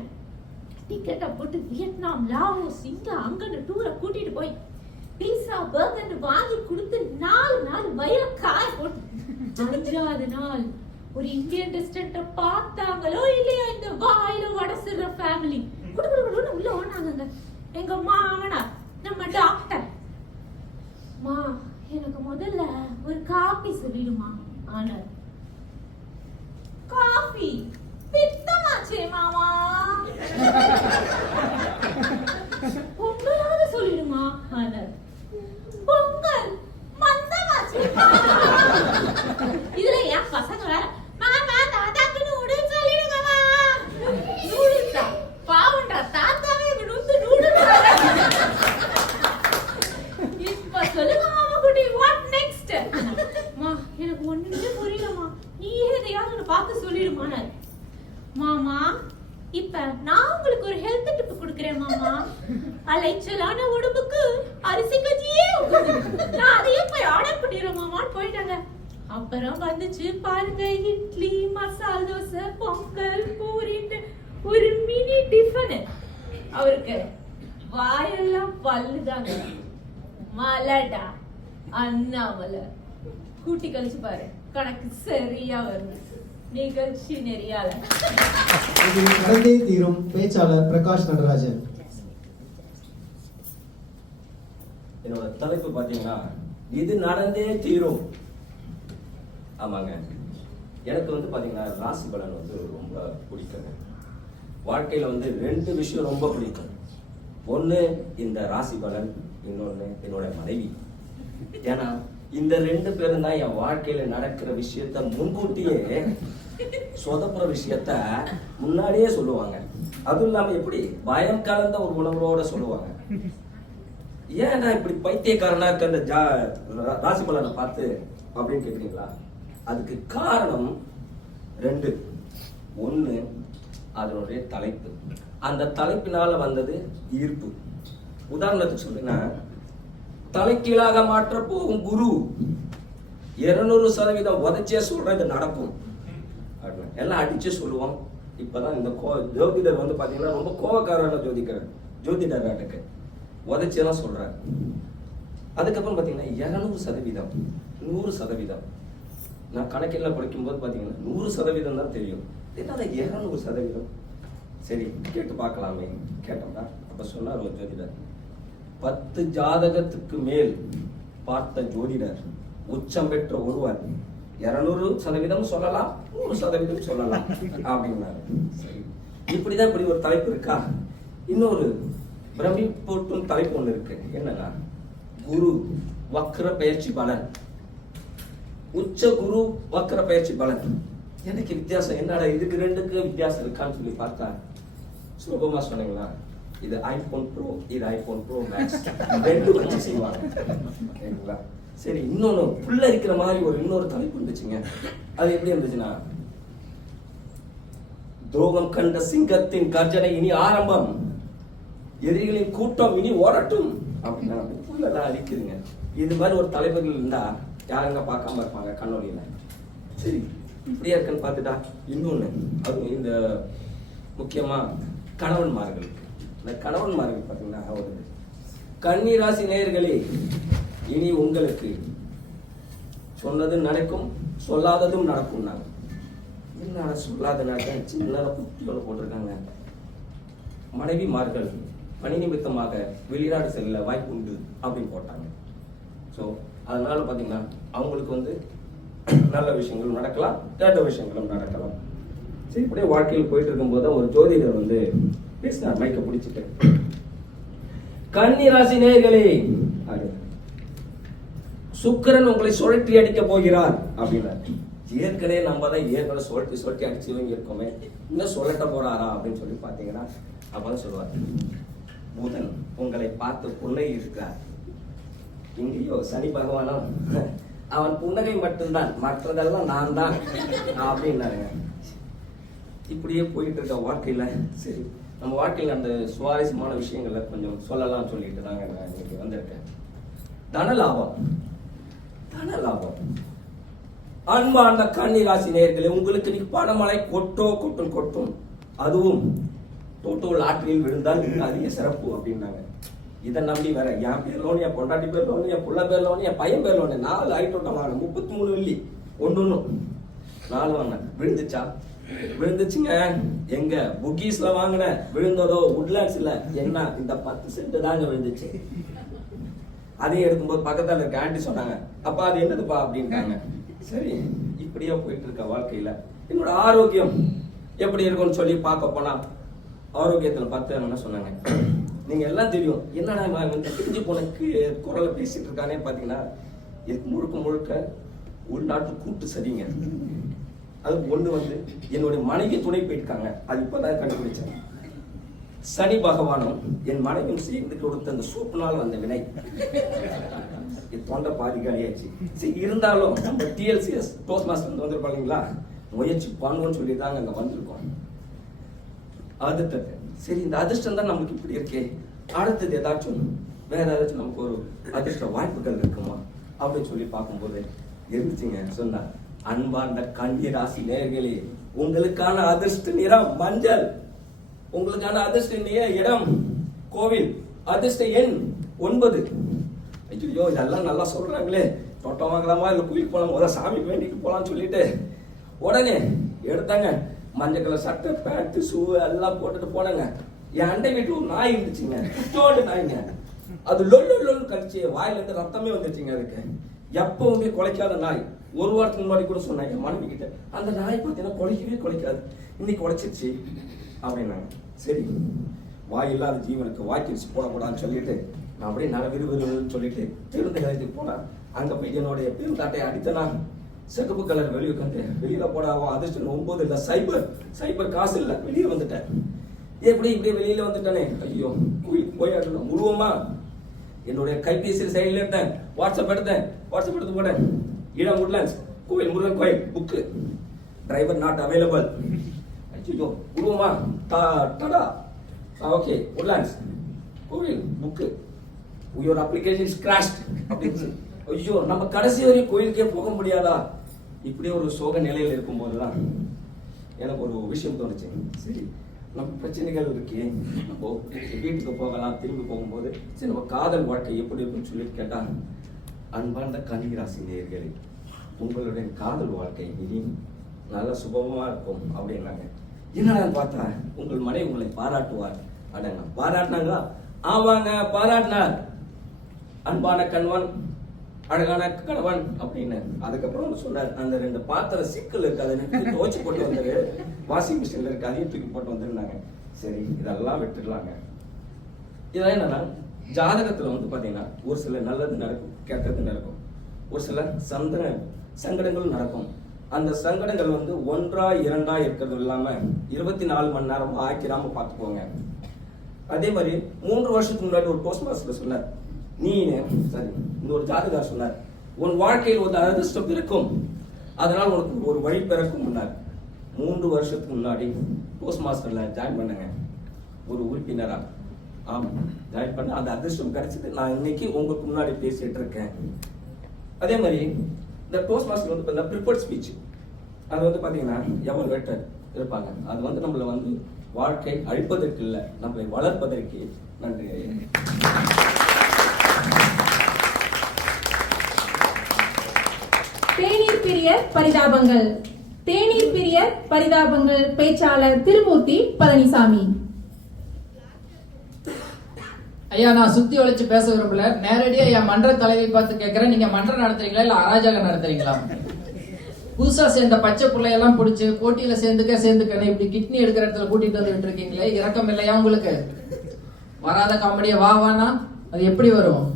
டிக்கெட்டை போட்டு வியட்நாம், லாவோஸ், இங்க அங்கன்னு டூரை கூட்டிட்டு போய் பீஸா பர்கர் வாங்கி கொடுத்து 4 நாள் வயிறு காய போட்டு 5ஆவது நாள் ஒரு இந்தியன் ரெஸ்டாரண்ட பார்த்தாங்களோ இல்லையா, இந்த வாயில வடசுற ஃபேமிலி குடுகுடுன்னு உள்ள ஓடுனாங்க. எங்க மாமனார் நம்ம டாக்டர், மா எனக்கு முதல்ல ஒரு காபி சொல்லிடுமா. ஆனார் காபி பித்தமாச்சே மாமா, பொங்கலாவது சொல்லிடுமா. ஆனார் பொங்கல் மந்தமாச்சே. இதுல என் பசங்க வேற மாமா தாத்தாக்கு நூடுல்ஸ் சொல்லிடுங்கம்மா. நூடுல்ஸா பாவண்டா, தாத்தாவே நூடுல்ஸ். இப்ப சொல்லுங்க மாமா குட்டி, வாட் நெக்ஸ்ட்? மா எனக்கு ஒண்ணுமே புரியலமா, நீ எதையாவது பார்த்து சொல்லிடுமா. மாமா இப்ப நான் உங்களுக்கு ஒரு ஹெல்த் டிப் கொடுக்கிறேன் மாமா. அலைச்சலான உடம்புக்கு அரிசி கஞ்சியே நான் அதையே போய் ஆர்டர் பண்ணிடுறேன் மாமான்னு போயிட்டாங்க. அப்புறம் வந்துச்சு பாருங்க, இட்லி, மசால் தோசை, பொங்கல், பூரின்னு ஒரு மினி டிஃபன். அவருக்கு வாயெல்லாம் பல்லுதாங்க. மலடா அண்ணாமலை கூட்டி கழிச்சு பாரு, கணக்கு சரியா வருது. நிகழ்ச்சி நெறியால இது நடந்தே தீரும். பேச்சாளர் பிரகாஷ் நடராஜன். என்னோட தலைப்பு பாத்தீங்கன்னா இது நடந்தே தீரும். ஆமாங்க, எனக்கு வந்து பாத்தீங்கன்னா ராசி பலன் வந்து ரொம்ப பிடிக்குங்க. வாழ்க்கையில வந்து 2 விஷயம் ரொம்ப பிடிக்கும். ஒண்ணு இந்த ராசி பலன், இன்னொன்னு என்னோட மனைவி. ஏன்னா இந்த 2 பேரும் தான் என் வாழ்க்கையில நடக்கிற விஷயத்த முன்கூட்டியே சொதப்புற விஷயத்த முன்னாடியே சொல்லுவாங்க. அதுவும் இல்லாம எப்படி பயம் கலந்த ஒரு உணர்வோட சொல்லுவாங்க. ஏன்டா இப்படி பைத்தியக்காரனா இருக்க அந்த ராசி பலனை பார்த்து அப்படின்னு கேட்குறீங்களா? அதுக்கு காரணம் 2. 1, அதனுடைய தலைப்பு. அந்த தலைப்பினால வந்தது ஈர்ப்பு. உதாரணத்துக்கு சொல்லுன்னா, தலைக்கீழாக மாற்ற போகும் குரு 200% உதச்சே சொல்றது நடக்கும். எல்லாம் அடிச்சு சொல்லுவோம். இப்பதான் இந்த ஜோதிடர் வந்து பாத்தீங்கன்னா ரொம்ப கோபக்காரன ஜோதிடர் நாட்டுக்கு உதச்செல்லாம் சொல்றாரு. அதுக்கப்புறம் பாத்தீங்கன்னா 200%, 100%. நான் கணக்கெல்லாம் படிக்கும்போது பாத்தீங்கன்னா 100% தான் தெரியும். என்னடா 200%? சரி கேட்டு பார்க்கலாமே கேட்டோம்னா, அப்ப சொன்னார் ஒரு ஜோதிடர், 10 ஜாதகத்துக்கு மேல் பார்த்த ஜோதிடர் உச்சம் பெற்ற ஒருவர் 200% சொல்லலாம், 100% சொல்லலாம் அப்படின்னாரு. சரி, இப்படிதான் இப்படி ஒரு தலைப்பு இருக்கா? இன்னொரு பிரமிப்பூட்டும் தலைப்பு ஒண்ணு இருக்கு. என்னன்னா, குரு வக்ர பயிற்சி பலன். உச்ச குரு வக்ர பயிற்சி பலன். எனக்கு வித்தியாசம் என்னடா, இதுக்கு 2க்கு வித்தியாசம் இருக்கான்னு சொல்லி பார்த்தா, சுலபமா சொன்னீங்களா, இது ஐபோன் ப்ரோ, இது ஐபோன் ப்ரோ மேக்ஸ், 2 வச்சு செய்வாங்க. சரி, இன்னொன்னு புள்ள இருக்கிற மாதிரி இன்னொரு தலைப்பு இருந்துச்சுங்க. அது எப்படி இருந்துச்சுன்னா, துரோகம் கண்ட சிங்கத்தின் கர்ஜனை இனி ஆரம்பம், எதிரிகளின் கூட்டம் இனி ஓடட்டும் அப்படின்னா புள்ளதான் அழிக்குதுங்க. இது மாதிரி ஒரு தலைப்புகள் இருந்தா யாருங்க பார்க்காம இருப்பாங்க கண்ணொலியில. சரி, இப்படியா இருக்குன்னு பார்த்துட்டா இன்னொன்னு, அது இந்த முக்கியமா கணவன்மார்கள். இந்த கணவன்மார்கள் பார்த்தீங்கன்னா, ஒரு கன்னி ராசி நேயர்களே, இனி உங்களுக்கு சொன்னது நடக்கும், சொல்லாததும் நடக்கும். என்னடா சொல்லாத நடக்க சின்ன குட்டியோட போட்டிருக்காங்க. மனைவிமார்கள் பணி நிமித்தமாக வெளிநாடு செல்ல வாய்ப்பு உண்டு அப்படின்னு போட்டாங்க. ஸோ அதனால பார்த்தீங்கன்னா அவங்களுக்கு வந்து நல்ல விஷயங்களும் நடக்கலாம், கெட்ட விஷயங்களும் நடக்கலாம். சரி, இப்படியே வாழ்க்கையில் போயிட்டு இருக்கும்போது ஒரு ஜோதிடர் வந்து பேசினார், மைக்க பிடிச்சிட்டு, கன்னி ராசி நேயர்களே, சுக்கிரன் உங்களை சுழற்றி அடிக்க போகிறார் அப்படின்னாரு. ஏற்கனவே நம்ம தான் ஏற்கனவே சுழட்டி அடிச்சுவங்க இருக்கோமே, இன்னும் சொல்லட்ட போறாரா அப்படின்னு சொல்லி பாத்தீங்கன்னா, அப்பதான் சொல்லுவார், புதன் உங்களை பார்த்து புன்னகை இருக்கிறார். இங்கேயோ சனி பகவானும் அவன் புன்னகை மட்டும்தான், மற்றதெல்லாம் நான் தான் அப்படின்னாருங்க. இப்படியே போயிட்டு இருக்க வாழ்க்கையில. சரி, நம்ம வாழ்க்கையில் அந்த சுவாரஸ்யமான விஷயங்களை கொஞ்சம் சொல்லலாம் சொல்லிட்டு தாங்க நான் இன்னைக்கு வந்திருக்கேன். தனலாபம். அன்பார்ந்த கன்னி ராசி நேயர்களே, உங்களுக்கு இன்னைக்கு பணமழை கொட்டும். அதுவும் டோட்டோ லாட்டரியில் விழுந்தால் அதிக சிறப்பு அப்படின்னாங்க. இதை நம்பி வேற என் பேர் லோன், என் பொண்டாட்டி பேர் லோன், என் புள்ள பேர் லோன், என் பையன் பேர் லோன், 4 ஐட்டோட்டம் வாங்க, 33 வெள்ளி, ஒன்னு 4 வாங்க. விழுந்துச்சுங்க. எங்க புக்கீஸ்ல வாங்கின விழுந்ததோ உட்லாண்ட்ஸ்ல என்ன, இந்த 10 சென்ட் தாங்க விழுந்துச்சு. அதையும் எடுக்கும்போது பக்கத்துல இருக்க ஆண்டி சொன்னாங்க, அப்பா அது என்னதுப்பா அப்படின்ட்டாங்க. சரி, இப்படியே போயிட்டு இருக்க வாழ்க்கையில என்னோட ஆரோக்கியம் எப்படி இருக்கும்னு சொல்லி பார்க்க போனா, ஆரோக்கியத்துல பார்த்து என்ன சொன்னாங்க, நீங்க எல்லாம் தெரியும் என்னடா பிரிஞ்சு போனக்கு குரலை பேசிட்டு இருக்கானே பாத்தீங்கன்னா, இதுக்கு முழுக்க உள்நாட்டு கூட்டு சரிங்க. அது ஒண்ணு வந்து என்னுடைய மனைவி துணை போயிருக்காங்க, அது இப்பதான் கண்டுபிடிச்சேன். சனி பகவானும் என் மனைவியும் சேர்ந்து கொடுத்த அந்த சூப்புனால வந்த வினை. தொண்டை பாதி காலியாச்சு. சரி, இருந்தாலும் நம்ம டிஎல்சிஎஸ் டோஸ் மாஸ்டர் வந்திருப்பாங்களா, முயற்சி பண்ணுவோம்னு சொல்லி தாங்க அங்க வந்திருக்கோம். அதிர்ஷ்டம். சரி, இந்த அதிர்ஷ்டம் தான் நமக்கு இப்படி இருக்கே, அடுத்தது ஏதாச்சும் வேற ஏதாச்சும் நமக்கு ஒரு அதிர்ஷ்ட வாய்ப்புகள் இருக்குமா அப்படின்னு சொல்லி பார்க்கும்போது இருந்துச்சுங்க. சொன்னா, அன்பார்ந்த கன்னி ராசி நேயர்களே, உங்களுக்கான அதிர்ஷ்ட நிறம் மஞ்சள், உங்களுக்கான அதிர்ஷ்ட இடம் கோவில், அதிர்ஷ்ட எண் 9. ஐயோ, இதெல்லாம் நல்லா சொல்றாங்களே, தோட்டம் வாங்கலாமா இல்ல கோயில் போலாமா, சாமிக்கு வேண்டிட்டு போலாம்னு சொல்லிட்டு உடனே எடுத்தாங்க. மஞ்சள் கலர் சட்டை, பேண்ட், ஷூ எல்லாம் போட்டுட்டு போனாங்க. என் அண்டை வீட்டு ஒரு நாய் இருந்துச்சுங்க, குட்டோடு நாய்ங்க. அது லொல்லு கடிச்சு வாயில இருந்து ரத்தமே வந்துருச்சுங்க. அதுக்கு எப்பவுமே குலைக்காத நாய். ஒரு வாரத்துக்கு முன்னாடி கூட சொன்னாங்க மனைவி கிட்ட, அந்த நாய் பார்த்தீங்கன்னா குலைக்காது, இன்னைக்கு உடைச்சிருச்சு அப்படின்னாங்க. சரி, வாய் இல்லாத ஜீவனுக்கு வாய்க்கிருச்சு போடக்கூடாதுன்னு சொல்லிட்டு நான் அப்படியே நல்ல விறுவிறுன்னு சொல்லிட்டு பேருந்து நிலையத்துக்கு போனேன். அங்க போய் என்னுடைய பேருந்தாட்டையை அடித்தனா, சிகப்பு கலர் வெளியே உட்காந்து வெளியில போடாவும் அதிர்ஷ்டம் 9 இல்ல, சைபர் காசு இல்ல, வெளியே வந்துட்டேன். எப்படி இப்படியே வெளியில வந்துட்டானே, ஐயோ கோயிலுக்கு போய் முழுவமா என்னுடைய கைபேசியில் செயலில் எடுத்தேன், வாட்ஸ்அப் எடுத்து போட்டேன். ஈழம் உட்லாண்ட்ஸ் கோயில், முருகன் கோயில் புக்கு, டிரைவர் நாட் அவைலபிள். ஐயோ உருவமா டடா ஓகே உட்லாண்ட்ஸ் கோயில் book, your application is crashed அப்படின்னு. ஐயோ நம்ம கடைசி வரையும் கோயிலுக்கே போக முடியாதா? இப்படி ஒரு சோக நிலையில் இருக்கும்போது தான் எனக்கு ஒரு விஷயம் தோணுச்சு. சரி நம்ம பிரச்சனைகள் இருக்கே, நம்ம வீட்டுக்கு போகலாம். திரும்பி போகும்போது சரி நம்ம காதல் வாழ்க்கை எப்படி இருக்குன்னு சொல்லிட்டு கேட்டா, அன்பார்ந்த கன்னிராசி நேயர்களே, உங்களுடைய காதல் வாழ்க்கை இனி நல்ல சுபமா இருக்கும் அப்படின்னாங்க. என்னன்னு பார்த்தா உங்கள் மனைவி உங்களை பாராட்டுவார். அடங்க பாராட்டினாங்களா? ஆமாங்க பாராட்டினார். அன்பான கண்வன், அழகான கணவன் அப்படின்னு. அதுக்கப்புறம் சொன்னார், அந்த 2 பாத்திர சிக்கல் இருக்கு, அதை துவச்சு போட்டு வந்துரு, வாஷிங் மிஷின்ல இருக்கு, அதையும் தூக்கி போட்டு வந்துருந்தாங்க. சரி இதெல்லாம் விட்டுடலாங்க. இதெல்லாம் என்னன்னா ஜாதகத்துல வந்து பாத்தீங்கன்னா ஒரு சில நல்லது நடக்கும், கெட்டது நடக்கும், ஒரு சில சங்கடங்களும் நடக்கும். அந்த சங்கடங்கள் வந்து 1 2 இருக்கிறது இல்லாம 24 மணி நேரம் ஆக்கிராம பாத்துக்கோங்க. அதே மாதிரி 3 வருஷத்துக்கு முன்னாடி ஒரு போஸ்ட் மாஸ்டர் சொன்னார், சரி இன்னொரு ஜாதகர் சொன்னார், உன் வாழ்க்கையில் ஒரு அதிர்ஷ்டம் இருக்கும், அதனால் உனக்கு ஒரு வழி பிறக்கும். 3 வருஷத்துக்கு முன்னாடி போஸ்ட் மாஸ்டர்ல ஜாயின் பண்ணுங்க ஒரு உறுப்பினரா. ஆமா ஜாயின் பண்ண அந்த அதிர்ஷ்டம் கிடைச்சிட்டு நான் இன்னைக்கு உங்களுக்கு முன்னாடி பேசிட்டு இருக்கேன். அதே மாதிரி இந்த போஸ்ட் மாஸ்டர் வந்து ப்ரிப்பேர்ட் ஸ்பீச், அது வந்து பாத்தீங்கன்னா எவ்வளவு வெட்டர் இருப்பாங்க. அது வந்து நம்மள வந்து வாழ்க்கை அழிப்பதற்கு இல்லை, நம்மளை வளர்ப்பதற்கு. நன்றி. தேநீர் பிரியர் பரிதாபங்கள். தேநீர் பிரியர் பரிதாபங்கள் பேச்சாளர் திருமூர்த்தி பழனிசாமி. ஐயா, நான் சுத்தி வளைச்சு பேச விரும்பல, நேரடியா என் மன்ற தலைவி பார்த்து கேட்கிறேன், நீங்க மன்றம் நடத்துறீங்களா இல்ல அராஜகம் நடத்துறீங்களா? புதுசா சேர்ந்த பச்சை பிள்ளையெல்லாம் பிடிச்சு போட்டியில சேர்ந்துக்கணும் இப்படி கிட்னி எடுக்கிற இடத்துல கூட்டிட்டு வந்து விட்டு இருக்கீங்களே, இரக்கம் இல்லையா உங்களுக்கு? வராத காமெடியா வானா அது எப்படி வரும்?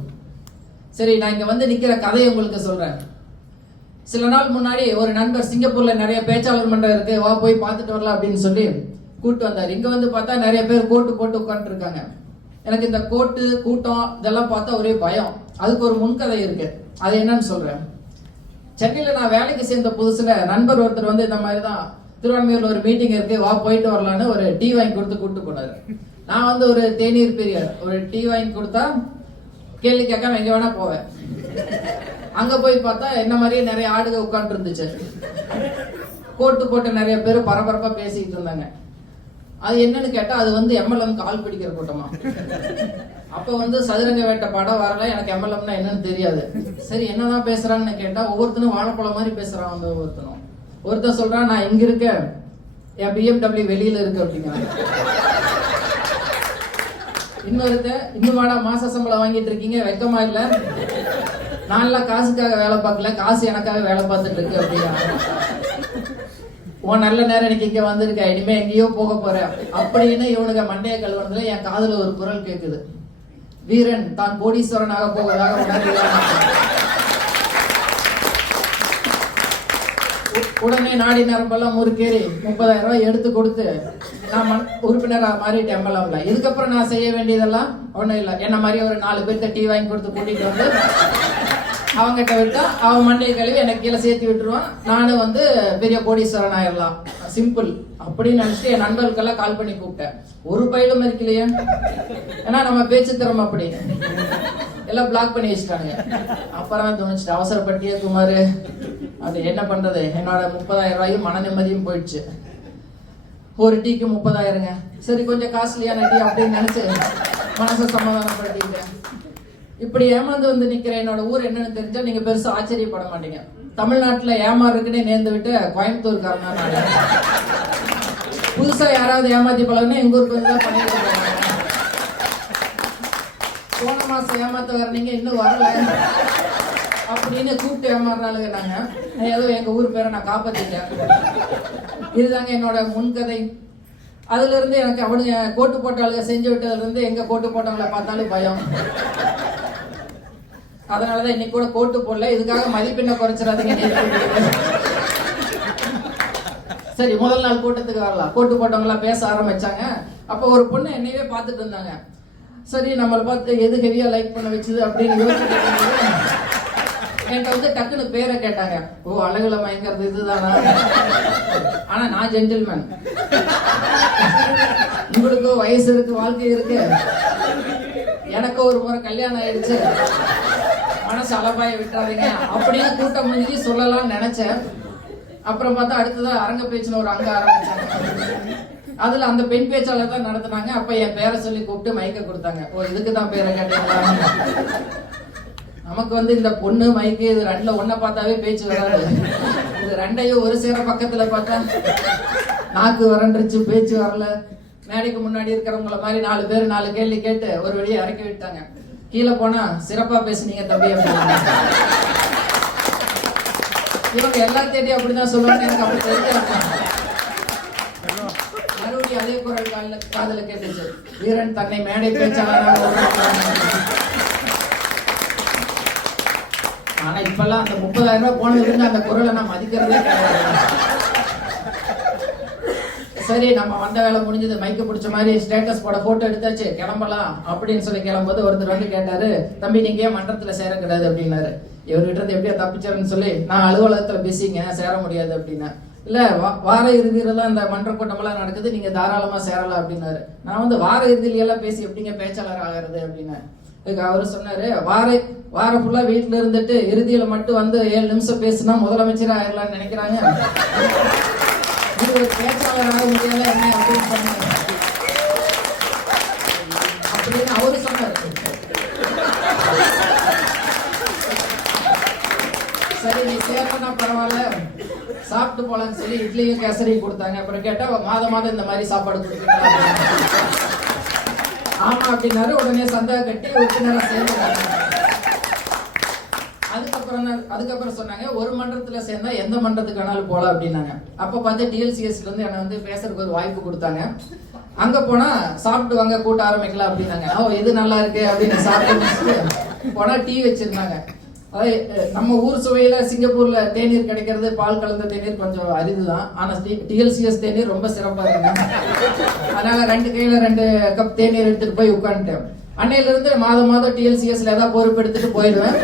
சரி, நான் இங்க வந்து நிக்கிற கதையை உங்களுக்கு சொல்றேன். சில நாள் முன்னாடி ஒரு நண்பர் சிங்கப்பூர்ல நிறைய பேச்சாளர் மன்றம் இருக்கு, வா போய் பார்த்துட்டு வரலாம் அப்படின்னு சொல்லி கூட்டு வந்தார். இங்க வந்து பார்த்தா நிறைய பேர் கோட்டு போட்டு உட்காந்துட்டு இருக்காங்க. எனக்கு இந்த கோட்டு கூட்டம் இதெல்லாம் பார்த்தா ஒரே பயம். அதுக்கு ஒரு முன்கதை இருக்கு, அது என்னன்னு சொல்றேன். சென்னையில நான் வேலைக்கு சேர்ந்த புதுசுல நண்பர் ஒருத்தர் வந்து இந்த மாதிரி தான் திருவான்மையூர்ல ஒரு மீட்டிங் இருக்கு, வா போயிட்டு வரலான்னு ஒரு டீ வாங்கி கொடுத்து கூப்பிட்டு போனாரு. நான் வந்து ஒரு தேநீர் பிரியர், ஒரு டீ வாங்கி கொடுத்தா கேள்வி கேட்காம எங்க வேணா போவேன். அங்க போய் பார்த்தா என்ன மாதிரியே நிறைய ஆடுக உட்கார்ந்து இருந்துச்சு. கோட்டு போட்டு நிறைய பேர் பரபரப்பா பேசிட்டு இருந்தாங்க. அது என்னன்னு கேட்டா அது வந்து எம்எல்எம் கால் பிடிக்கிற கூட்டமா. அப்ப வந்து சதுரங்க வேட்ட படம் வரல, எனக்கு எம்எல்எம்னா என்னன்னு தெரியாது. சரி என்னதான் பேசுறாங்கன்னு கேட்டா ஒவ்வொருத்தனும் வாழைப்பழம் மாதிரி பேசுறான். வந்து ஒருத்தன் சொல்றான், நான் இங்க இருக்கேன், என் BMW வெளியில இருக்கு அப்படிங்கிறாங்க. இன்னொருத்தன், இன்னும் வாடா மாச சம்பளம் வாங்கிட்டு இருக்கீங்க, வெக்கமா இல்ல, நான்லாம் காசுக்காக வேலை பார்க்கல, காசு எனக்காக வேலை பார்த்துட்டு இருக்கு அப்படிங்கிறாங்க. உன் நல்ல நேரம் எனக்கு இங்க வந்திருக்க, இனிமே எங்கேயோ போக போறேன் அப்படின்னு இவனுக்கு மண்டைய கழுவுனதுல என் காதுல ஒரு குரல் கேக்குது, வீரன் தான் கோடீஸ்வரனாக போவதாக உணர்கிறான். உடனே நாடி நரம்பெல்லாம் முறுக்கேறி 30,000 ரூபாய் எடுத்து கொடுத்து நான் உறுப்பினராக மாறிட்டு எம்எல்ஏல. இதுக்கப்புறம் நான் செய்ய வேண்டியதெல்லாம் ஒண்ணும் இல்லை, என்ன மாதிரி ஒரு 4 பேர்த்த டீ வாங்கி கொடுத்து கூட்டிட்டு வந்து அவங்கிட்ட விட்டா அவன் மண்டையை கழுவி எனக்கு கீழே சேர்த்து விட்டுருவான். நானும் வந்து பெரிய கோடீஸ்வரன் ஆயிடலாம், சிம்பிள் அப்படின்னு நினைச்சிட்டு என் நண்பர்களுக்கெல்லாம் கால் பண்ணி கூப்பிட்டேன். ஒரு பயிலும் இருக்கலையே, ஏன்னா நம்ம பேச்சு திறமை அப்படி எல்லாம் பிளாக் பண்ணி வச்சுட்டாங்க. அப்புறம் தோணுச்சு, அவசரப்பட்டியே குமாரு, அது என்ன பண்றது, என்னோட 30,000 ரூபாயும் மன நிம்மதியும் போயிடுச்சு. ஒரு டீக்கு 30,000ங்க, சரி கொஞ்சம் காஸ்ட்லியான டீ அப்படின்னு நினைச்சு மனசை சமாதானப்படுத்திட்டேன். இப்படி ஏமாந்து வந்து நிக்கிற என்னோட ஊர் என்னன்னு தெரிஞ்சா நீங்க பெருசா ஆச்சரியப்பட மாட்டீங்க. தமிழ்நாட்டுல ஏமாறுக்குன்னே நேர்ந்து விட்டு கோயம்புத்தூர்காரனா நானு. புதுசா யாராவது ஏமாத்தி பழகுனா எங்க ஊருக்கு வந்து பண்ணிட்டு போவாங்க. போன மாசம் ஏமாத்த வரீங்க இன்னும் வரல அப்படின்னு கூப்பிட்டு ஏமாறுறாளுங்க. நாங்க ஏதோ எங்க ஊர் பேரை நான் காப்பாத்திட்டேன். இதுதாங்க என்னோட முன்கதை. அதுல இருந்து எனக்கு அவனுங்க கோட்டு போட்டாளுங்க செஞ்சு விட்டதுல இருந்து எங்க கோட்டு போட்டவங்களை பார்த்தாலும் பயம். அதனாலதான் இன்னைக்கு கூட கோட்டு போடல, இதுக்காக மதிப்பெண்ணை குறைச்சிடாதீங்க. சரி, முதல் நாள் கூட்டத்துக்கு வரலாம். கோட்டு போட்டவங்க எல்லாம் பேச ஆரம்பிச்சாங்க. அப்ப ஒரு பொண்ணு என்னையவே பார்த்துட்டு இருந்தாங்க. சரி நம்மளை பார்த்து எது ஹெவியா லைக் பண்ண வச்சுது அப்படின்னு யோசிச்சு என்கிட்ட வந்து டக்குன்னு பேரை கேட்டாங்க. ஓ, அழகுல மயங்கிறது இதுதானா? ஆனா நான் ஜென்டில்மேன். உங்களுக்கு வயசு இருக்கு, வாழ்க்கை இருக்கு. எனக்கு ஒரு முறை கல்யாணம் ஆயிடுச்சு, மனசு அலபாய விட்டுறாதீங்க அப்படின்னு கூட்டம் முடிஞ்சு சொல்லலாம்னு நினைச்சேன். அப்புறம் பார்த்தா அடுத்ததா அரங்க பேச்சுன்னு ஒரு அங்க ஆரம்பிச்சாங்க. அதுல அந்த பெண் பேச்சாளர் தான் நடத்தினாங்க. அப்ப என் பேரை சொல்லி கூப்பிட்டு மைக்க கொடுத்தாங்க. ஓ, இதுக்கு தான் பேரை கேட்டீங்களா? நமக்கு வந்து இந்த பொண்ணு மைக்கு இது ரெண்டுல ஒன்ன பார்த்தாவே பேச்சு வராது. இது ரெண்டையும் ஒரு சேர பக்கத்துல பார்த்தா நாக்கு வறண்டுருச்சு, பேச்சு வரல. மேடைக்கு முன்னாடி இருக்கிறவங்கள மாதிரி 4 பேர் 4 கேள்வி கேட்டு ஒரு வழியை இறக்கி விட்டாங்க. கீழே போனா சிறப்பா பேசுனீங்க தம்பி அப்படின்னாங்க. இவங்க எல்லா தேடி அப்படிதான் சொல்லுவாங்க. எனக்கு அப்படி தெரியாது. மறுபடியும் அதே குரல் காதுல கேட்டுச்சு. வீரன் தன்னை மேடை பேச்சாளராக. ஆனா இப்பெல்லாம் அந்த 30,000 ரூபாய் போனதுக்கு அந்த குரலை நான் மதிக்கிறதே கிடையாது. சரி, நம்ம வந்த வேலை முடிஞ்சது, மைக்க பிடிச்ச மாதிரி ஸ்டேட்டஸ் போட போட்டோ எடுத்தாச்சு, கிளம்பலாம் அப்படின்னு சொல்லி கிளம்பும்போது ஒருத்தர் வந்து கேட்டாரு, தம்பி நீங்க ஏன் மன்றத்துல சேரக்கூடாது அப்படின்னாரு. இவர்கிட்ட இருந்து எப்படியா தப்பிச்சாருன்னு சொல்லி, நான் அலுவலகத்துல பிஸிங்க, சேர முடியாது அப்படின்னா. இல்ல, வார இறுதியில தான் இந்த மன்ற கூட்டம் எல்லாம் நடக்குது, நீங்க தாராளமா சேரலாம் அப்படின்னாரு. நான் வந்து வார இறுதியில எல்லாம் பேசி எப்படிங்க பேச்சாளர் ஆகிறது அப்படின்னா. அவரு சொன்னாரு, வாரம் ஃபுல்லா வீட்டுல இருந்துட்டு இறுதியில மட்டும் வந்து 7 நிமிஷம் பேசினா முதலமைச்சர் ஆயிடலாம்னு நினைக்கிறாங்க. ஒரு பேச்சாளராக முடியல என்ன அப்படின்னு சொன்னாரு. அப்படின்னு அவரு சொன்னாரு. சரி, நீ சேர்ந்தா பரவாயில்ல, சாப்பிட்டு போலான்னு சொல்லி இட்லியும் கேசரியும் கொடுத்தாங்க. அப்புறம் கேட்டா மாதம் இந்த மாதிரி சாப்பாடு கொடுப்பீங்களா? ஆமா அப்படின்னாரு. உடனே சந்தா கட்டி உறுப்பினரா சேர்ந்தாங்க. அதுக்கப்புறம் சொன்னாங்க, ஒரு மன்றத்துல சேர்ந்தா எந்த மன்றத்துக்கு வேணாலும் போலாம் அப்படின்னாங்க. அப்ப பார்த்து டிஎல்சிஎஸ்ல இருந்து என்ன வந்து பேசுறதுக்கு ஒரு வாய்ப்பு கொடுத்தாங்க. அங்க போனா சாப்பிட்டு வாங்க, கூட்ட ஆரம்பிக்கலாம் அப்படின்னாங்க. இது நல்லா இருக்கு அப்படின்னு சாப்பிட்டு போனா டீ வச்சிருந்தாங்க. நம்ம ஊர் சுவையில சிங்கப்பூர்ல தேநீர் கிடைக்கிறது, பால் கலந்த தேநீர் கொஞ்சம் அரிதுதான். ஆனா டிஎல்சிஎஸ் தேநீர் ரொம்ப சிறப்பா இருக்கு. அதனால 2 கையில 2 கப் தேநீர் எடுத்துட்டு போய் உட்காந்துட்டேன். அன்னையில இருந்து மாதம் டிஎல்சிஎஸ்ல ஏதாவது பொறுப்பு எடுத்துட்டு போயிடுவேன்.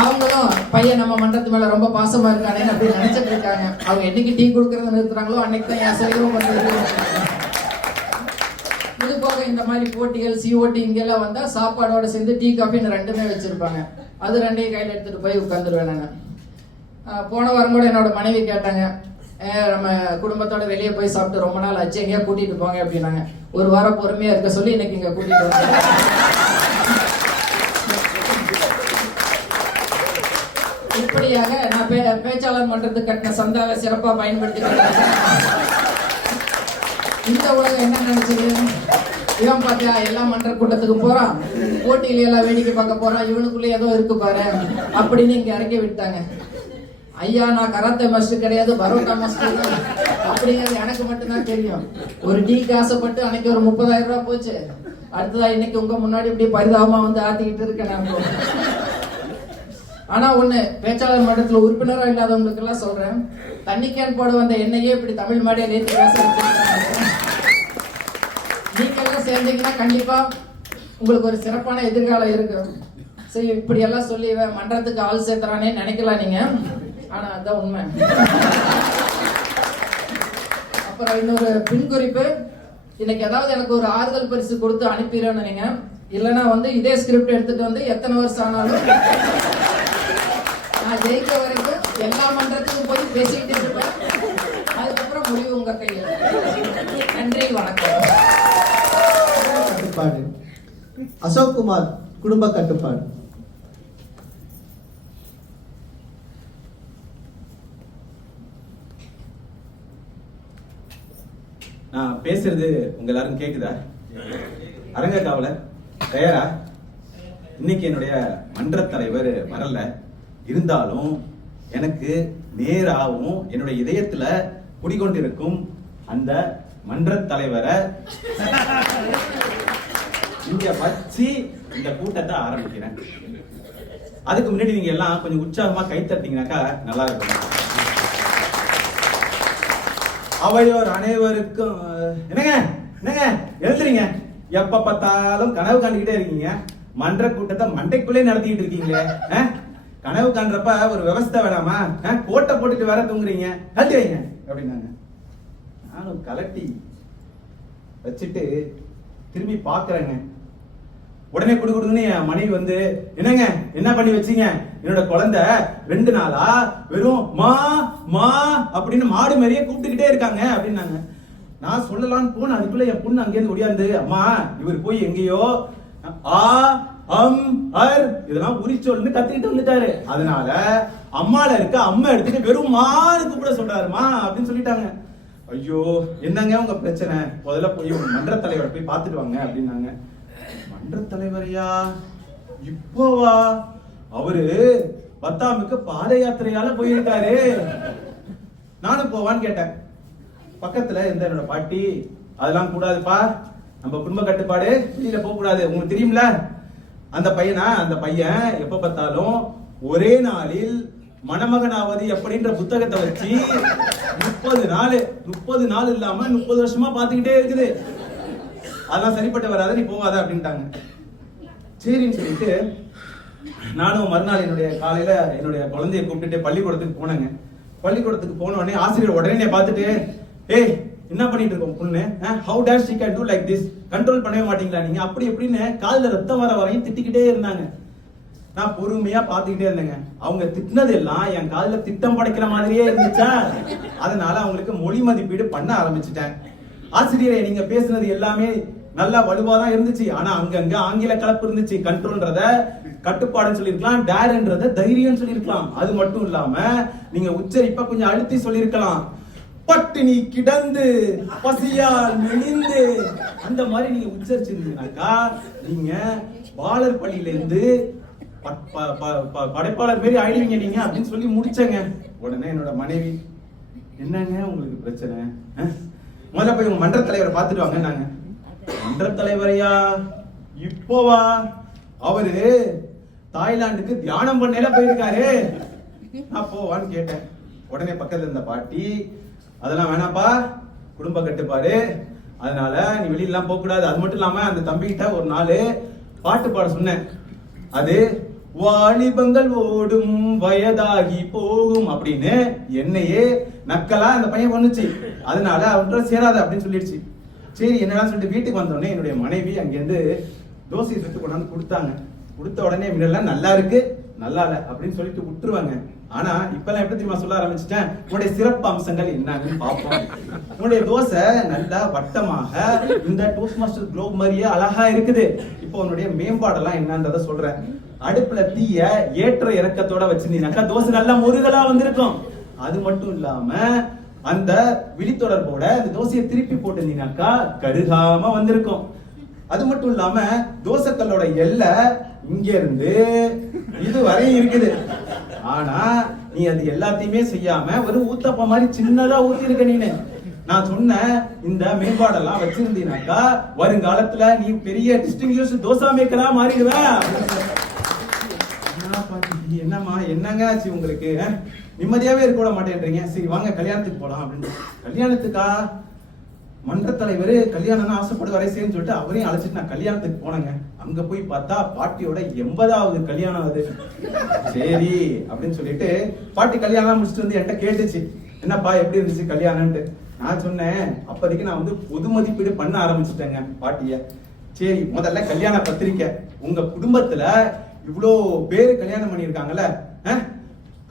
அவங்களும் பையன் நம்ம மன்றத்து மேல ரொம்ப பாசமா இருக்கானே அப்படின்னு நினைச்சிட்டு இருக்காங்க. அவங்க என்னைக்கு டீ கொடுக்கறத நிறுத்துறாங்களோ அன்னைக்கு தான் என் செயலும் வந்து. இது போக இந்த மாதிரி போட்டிகள், சிஓடி இங்கெல்லாம் வந்தா சாப்பாடோட சேர்ந்து டீ காஃபின்னு 2மே வச்சிருப்பாங்க. அது 2ஐயும் கையில எடுத்துட்டு போய் உட்காந்துருவேன் நான். போன வாரம் கூட என்னோட மனைவி கேட்டாங்க, நம்ம குடும்பத்தோட வெளியே போய் சாப்பிட்டு ரொம்ப நாள் ஆச்சு, எங்கேயா கூட்டிட்டு போங்க அப்படின்னாங்க. ஒரு வாரம் பொறுமையா இருக்க சொல்லி இன்னைக்கு இங்க கூட்டிட்டு வந்தேன். இப்படியாக நான் பேச்சாளர் மன்றத்துக்கு கட்டின சந்தாவை சிறப்பா பயன்படுத்திக்கிறேன். இந்த உலகம் என்ன நினைச்சது, இவன் பார்த்தா எல்லா மன்ற கூட்டத்துக்கு போறான், போட்டியில எல்லாம் வேடிக்கை பார்க்க போறான், இவனுக்குள்ள ஏதோ இருக்கு பாரு அப்படின்னு இங்க இறக்கி விட்டாங்க. ஐயா, நான் கராத்தே மாஸ்டர் கிடையாது, பரோட்டா மாஸ்டர் அப்படிங்கிறது எனக்கு மட்டும்தான் தெரியும். ஒரு டீக்கு ஆசைப்பட்டு அன்னைக்கு ஒரு 30,000 ரூபாய் போச்சு. அடுத்ததா இன்னைக்கு உங்க முன்னாடி இப்படி பரிதாபமா வந்து ஆட்டிக்கிட்டு இருக்கேன் நான். ஆனா ஒண்ணு, பேச்சாளர் மன்றத்துல உறுப்பினரா இல்லாதவங்களுக்கு எல்லாம் சொல்றேன், தண்ணி கேன் போட வந்த என்னையே இப்படி தமிழ் மேடையை நேற்று பேச வச்சிருக்காங்க. நீங்க எல்லாம் சேர்ந்தீங்கன்னா கண்டிப்பா உங்களுக்கு ஒரு சிறப்பான எதிர்காலம் இருக்கு. சரி, இப்படி எல்லாம் சொல்லி மன்றத்துக்கு ஆள் சேர்த்துறானே நினைக்கலாம் நீங்க, ஆனா அதுதான் உண்மை. அப்புறம் இன்னொரு பின்குறிப்பு, இன்னைக்கு ஏதாவது எனக்கு ஒரு ஆறுதல் பரிசு கொடுத்து அனுப்பிடுறேன்னு நீங்க, இல்லைன்னா வந்து இதே ஸ்கிரிப்ட் எடுத்துட்டு வந்து எத்தனை வருஷம் ஆனாலும் நான் ஜெயிக்க வரைக்கும் எல்லா மன்றத்துக்கும் போய் பேசிக்கிட்டே இருப்பேன். அதுக்கப்புறம் முடிவு உங்க கையில். நன்றி, வணக்கம். கட்டுப்பாடு. அசோக் குமார், குடும்ப கட்டுப்பாடு. நான் பேசுறது உங்க எல்லாரும் கேக்குதா? அரங்க காவலர் தயாரா? இன்னைக்கு என்னுடைய மன்ற தலைவர் வரல, இருந்தாலும் எனக்கு நேராகவும் என்னுடைய இதயத்துல குடிகொண்டிருக்கும் அந்த மன்ற தலைவரை இங்க வச்சு இந்த கூட்டத்தை ஆரம்பிக்கிறேன். அதுக்கு முன்னாடி நீங்க எல்லாம் கொஞ்சம் உற்சாகமா கை தட்டிங்கனாக்கா நல்லா இருக்கும். அவையோர் அனைவருக்கும் என்னங்க என்னங்க எழுதுறீங்க? எப்ப பார்த்தாலும் கனவு காண்டிக்கிட்டே இருக்கீங்க. மன்ற கூட்டத்தை மண்டைக்குள்ளே நடத்திக்கிட்டு இருக்கீங்களே. கனவு காண்றப்ப ஒரு விவசாய வேணாமா? கோட்டை போட்டுட்டு வேற தூங்குறீங்க. கழட்டி வைங்க அப்படின்னாங்க. நானும் கலட்டி வச்சுட்டு திரும்பி பாக்குறேங்க. உடனே குடுக்குன்னு என் மனைவி வந்து, என்னங்க என்ன பண்ணி வச்சீங்க? என்னோட குழந்தை 2 நாளா வெறும் மா மா அப்படின்னு மாடு மாதிரியே கூப்பிட்டுக்கிட்டே இருக்காங்க அப்படின்னாங்க. நான் சொல்லலான்னு போன அதுக்குள்ள என் பொண்ணு அங்கேருந்து ஒடியாந்து, அம்மா இவர் போய் எங்கேயோ ஆ அம் அர் இதெல்லாம் உரிச்சொல்னு கத்திக்கிட்டு வந்துட்டாரு. அதனால அம்மால இருக்க அம்மா எடுத்துட்டு வெறும் மான்னு கூப்பிட சொல்றாருமா அப்படின்னு சொல்லிட்டாங்க. ஐயோ என்னங்க உங்க பிரச்சனை? முதல்ல போய் மன்ற தலைவரை போய் பார்த்துட்டு வாங்க அப்படின்னாங்க. மன்ற தலைவரையா? இப்போவா? அவரு பத்தாமுக்கு பாத யாத்திரையால போயிருக்காரு. நானும் போவான்னு கேட்டேன். பக்கத்துல இருந்த என்னோட பாட்டி, அதெல்லாம் கூடாதுப்பா, நம்ம குடும்ப கட்டுப்பாடு, வெளியில போக கூடாது, உங்களுக்கு தெரியும்ல. அந்த பையன் எப்ப பார்த்தாலும் ஒரே நாளில் மணமகனாவது எப்படின்ற புத்தகத்தை வச்சு 30 நாள் இல்லாம 30 வருஷமா பாத்துக்கிட்டே இருக்குது. அதெல்லாம் சரிப்பட்டு வராத, நீ போகாத அப்படின்ட்டாங்க. சரின்னு சொல்லிட்டு நானும் மறுநாள் என்னுடைய காலையில என்னுடைய குழந்தைய கூப்பிட்டுட்டு பள்ளிக்கூடத்துக்கு போனேங்க. பள்ளிக்கூடத்துக்கு போன உடனே ஆசிரியர் உடனே பார்த்துட்டு, ஏய் என்ன பண்ணிட்டு இருக்கோம் பொண்ணு, how dare she can do like this, control பண்ணவே மாட்டீங்களா நீங்க, அப்படி எப்படின்னு காலில் ரத்தம் வர வரையும் திட்டிக்கிட்டே இருந்தாங்க. நான் பொறுமையா பாத்துக்கிட்டே இருந்தேங்க. அவங்க திட்டினது எல்லாம் என் காலில் திட்டம் படைக்கிற மாதிரியே இருந்துச்சா, அதனால அவங்களுக்கு மொழி மதிப்பீடு பண்ண ஆரம்பிச்சுட்டேன். ஆசிரியரை நீங்க பேசுனது எல்லாமே நல்லா வலுவாதான் இருந்துச்சு, ஆனா அங்கங்க ஆங்கில கலப்பு இருந்துச்சு. கண்ட்ரோல்ன்றத கட்டுப்பாடுன்னு சொல்லிருக்கலாம், டேர்ன்றத தைரியம் சொல்லிருக்கலாம். அது மட்டும் இல்லாம நீங்க உச்சரிப்ப கொஞ்சம் அழுத்தி சொல்லிருக்கலாம். பட்டினி கிடந்து பசியால் மெலிந்து அந்த மாதிரி நீங்க உச்சரிச்சிருந்தீங்கன்னாக்கா நீங்க பாலர் பள்ளியில இருந்து படைப்பாளர் மாரி ஆயிடுவீங்க நீங்க அப்படின்னு சொல்லி முடிச்சேங்க. உடனே என்னோட மனைவி, என்னங்க உங்களுக்கு பிரச்சனை, முதல்ல போய் உங்க மன்ற தலைவரை பார்த்துட்டு வாங்க. நாங்க மன்ற தலைவரையா? இப்போவா? அவரு தாய்லாந்துக்கு தியானம் பண்ணல போயிருக்காரு. நான் போவான்னு கேட்டேன். உடனே பக்கத்துல இருந்த பாட்டி, அதெல்லாம் வேணாப்பா, குடும்ப கட்டுப்பாடு, அதனால நீ வெளியெல்லாம் போக கூடாது. அது மட்டும் இல்லாம அந்த தம்பிகிட்ட ஒரு நாள் பாட்டு பாட சொன்னேன். அது வாலிபங்கள் ஓடும் வயதாகி போகும் அப்படின்னு என்னையே நக்கலா அந்த பையன் பண்ணுச்சு. அதனால அவன்ற சேராத அப்படின்னு சொல்லிடுச்சு. சரி என்னடா சொல்லிட்டு வீட்டுக்கு வந்தோடனே என்னுடைய மனைவி அங்கிருந்து தோசை சுட்டு கொண்டாந்து கொடுத்தாங்க. கொடுத்த உடனே முன்னெல்லாம் நல்லா இருக்கு நல்லா இல்ல அப்படின்னு சொல்லிட்டு விட்டுருவாங்க. ஆனா இப்பெல்லாம் எப்படி தெரியுமா சொல்ல ஆரம்பிச்சுட்டேன், உன்னுடைய சிறப்பு அம்சங்கள் என்னன்னு பார்ப்போம். உன்னுடைய தோசை நல்லா வட்டமாக இந்த டோஸ்ட் மாஸ்டர் குளோப் மாதிரியே அழகா இருக்குது. இப்போ உன்னுடைய மேம்பாடெல்லாம் என்னன்றத சொல்றேன். அடுப்புல தீய ஏற்ற இறக்கத்தோட வச்சிருந்தீங்கன்னாக்கா தோசை நல்லா முருகலா வந்திருக்கும். அது மட்டும் இல்லாம அந்த விழித்தொடர்போட அந்த தோசையை திருப்பி போட்டிருந்தீங்கன்னாக்கா கருகாம வந்திருக்கும். அது மட்டும் இல்லாம தோசைக்கல்லோட எல்லை இங்க இருந்து இது வரையும் இருக்குது. ஆனா நீ அது எல்லாத்தையுமே செய்யாம ஒரு ஊத்தப்ப மாதிரி சின்னதா ஊத்தி இருக்க. நீனு நான் சொன்ன இந்த மேம்பாடெல்லாம் வச்சிருந்தீனாக்கா வருங்காலத்துல நீ பெரிய டிஸ்டிங்விஷ்டு தோசா மேக்கரா மாறிடுவ. என்னம்மா என்னங்க ஆச்சு உங்களுக்கு, நிம்மதியாவே இருக்க விட மாட்டேன்றீங்க. சரி வாங்க கல்யாணத்துக்கு போலாம் அப்படின்னு. கல்யாணத்துக்கா? மன்ற தலைவர் கல்யாணம் ஆசைப்படுவாரே சேர்ன்னு சொல்லிட்டு அவரையும் அழைச்சிட்டு நான் கல்யாணத்துக்கு போனேங்க. அங்க போய் பார்த்தா பாட்டியோட 80வது கல்யாணம் அது. சரி அப்படின்னு சொல்லிட்டு பாட்டி கல்யாணம் முடிச்சுட்டு வந்து என்கிட்ட கேட்டுச்சு, என்னப்பா எப்படி இருந்துச்சு கல்யாணம்ட்டு. நான் சொன்னேன், அப்போதைக்கு நான் வந்து பொது மதிப்பீடு பண்ண ஆரம்பிச்சுட்டேங்க பாட்டிய. சரி முதல்ல கல்யாண பத்திரிக்கை, உங்க குடும்பத்துல இவ்வளோ பேரு கல்யாணம் பண்ணியிருக்காங்கல்ல,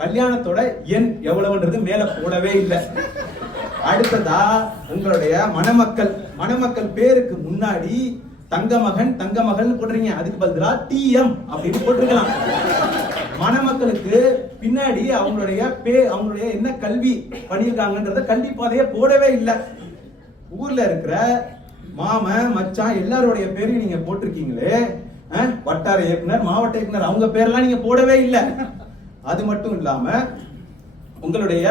கல்யாணத்தோட எண் எவ்வளவுன்றது மேல போடவே இல்லை. அடுத்ததா உங்களுடைய மணமக்கள் பேருக்கு முன்னாடி தங்கமகன் தங்கமகள் போடுறீங்க, அதுக்கு பதிலா டிஎம் அப்படின்னு போட்டிருக்கலாம். மணமக்களுக்கு பின்னாடி அவங்களுடைய என்ன கல்வி பண்ணியிருக்காங்கன்றத கல்வி பாதைய போடவே இல்லை. ஊர்ல இருக்கிற மாமன் மச்சான் எல்லாருடைய பேரையும் நீங்க போட்டிருக்கீங்களே, வட்டார இயக்குனர் மாவட்ட இயக்குனர் அவங்க பேரெல்லாம் நீங்க போடவே இல்லை. அது மட்டும் இல்லாம உங்களுடைய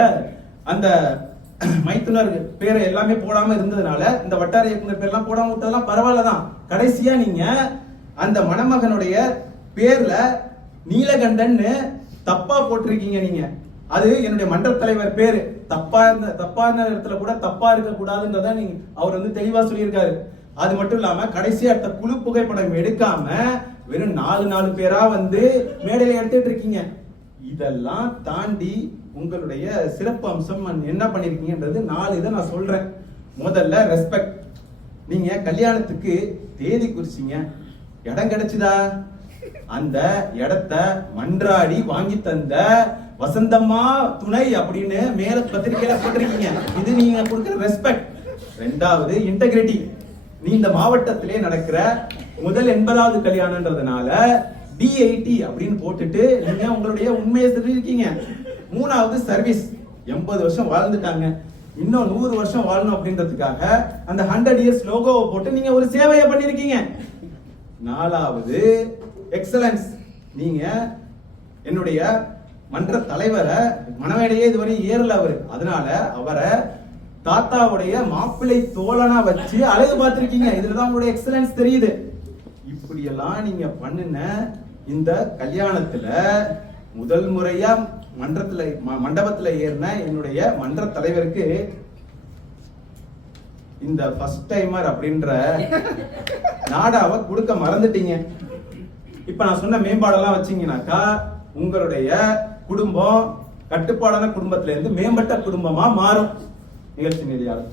அந்த மைத்துனர் பேரை எல்லாமே போடாம இருந்ததுனால இந்த வட்டார இயக்குனர் பேர்லாம் போடாம விட்டதெல்லாம் பரவாயில்லதான். கடைசியா நீங்க அந்த மணமகனுடைய பேர்ல நீலகண்டன் தப்பா போட்டிருக்கீங்க. நீங்க அது என்னுடைய மன்ற தலைவர் பேரு. தப்பான இடத்துல கூட தப்பா இருக்க கூடாதுன்றத நீங்க அவர் வந்து தெளிவா சொல்லியிருக்காரு. அது மட்டும் இல்லாம கடைசியா எடுத்த குழு புகைப்படம் எடுக்காம வெறும் 4 பேரா வந்து மேடையில எடுத்துட்டு இருக்கீங்க. இதெல்லாம் தாண்டி உங்களுடைய சிறப்பு அம்சம் என்ன பண்ணிருக்கீங்கன்றது 4 இதை நான் சொல்றேன். முதல்ல ரெஸ்பெக்ட். நீங்க கல்யாணத்துக்கு தேதி குறிச்சிங்க, இடம் கிடைச்சுதா? அந்த இடத்த மன்றாடி வாங்கி தந்த வசந்தம்மா துணை அப்படின்னு மேல பத்திரிகையில போட்டிருக்கீங்க. இது நீங்க கொடுக்கிற ரெஸ்பெக்ட். 2வது இன்டெகிரிட்டி. நீ இந்த மாவட்டத்திலே நடக்கிற முதல் 80வது கல்யாணம்ன்றதுனால D80 அப்படின்னு போட்டுட்டு நீங்க உங்களுடைய உண்மையை சொல்லியிருக்கீங்க. 3வது சர்வீஸ். 80 வருஷம் வாழ்ந்துட்டாங்க, இன்னும் 100 வருஷம் வாழணும் அப்படின்றதுக்காக அந்த 100 இயர்ஸ் லோகோவை போட்டு நீங்க ஒரு சேவையை பண்ணிருக்கீங்க. 4வது எக்ஸலன்ஸ். நீங்க என்னுடைய மன்ற தலைவரை மனமேடையே இதுவரை ஏறல அவரு, அதனால அவரை தாத்தாவுடைய மாப்பிள்ளை தோழனா வச்சு அழகு பார்த்திருக்கீங்க. இதுலதான் உங்களுடைய எக்ஸலன்ஸ் தெரியுது. இப்படி எல்லாம் நீங்க பண்ணுன இந்த கல்யாணத்துல முதல் முறையா மண்டபத்துல ஏறின என்னுடைய மன்ற தலைவருக்கு இந்த ஃபர்ஸ்ட் டைமர் அப்படின்ற நாடாவை கொடுக்க மறந்துட்டீங்க. இப்ப நான் சொன்ன மேம்பாடெல்லாம் வச்சீங்கன்னாக்கா உங்களுடைய குடும்பம் கட்டுப்பாடான குடும்பத்துல இருந்து மேம்பட்ட குடும்பமா மாறும். நிகழ்ச்சி நெறியாளர்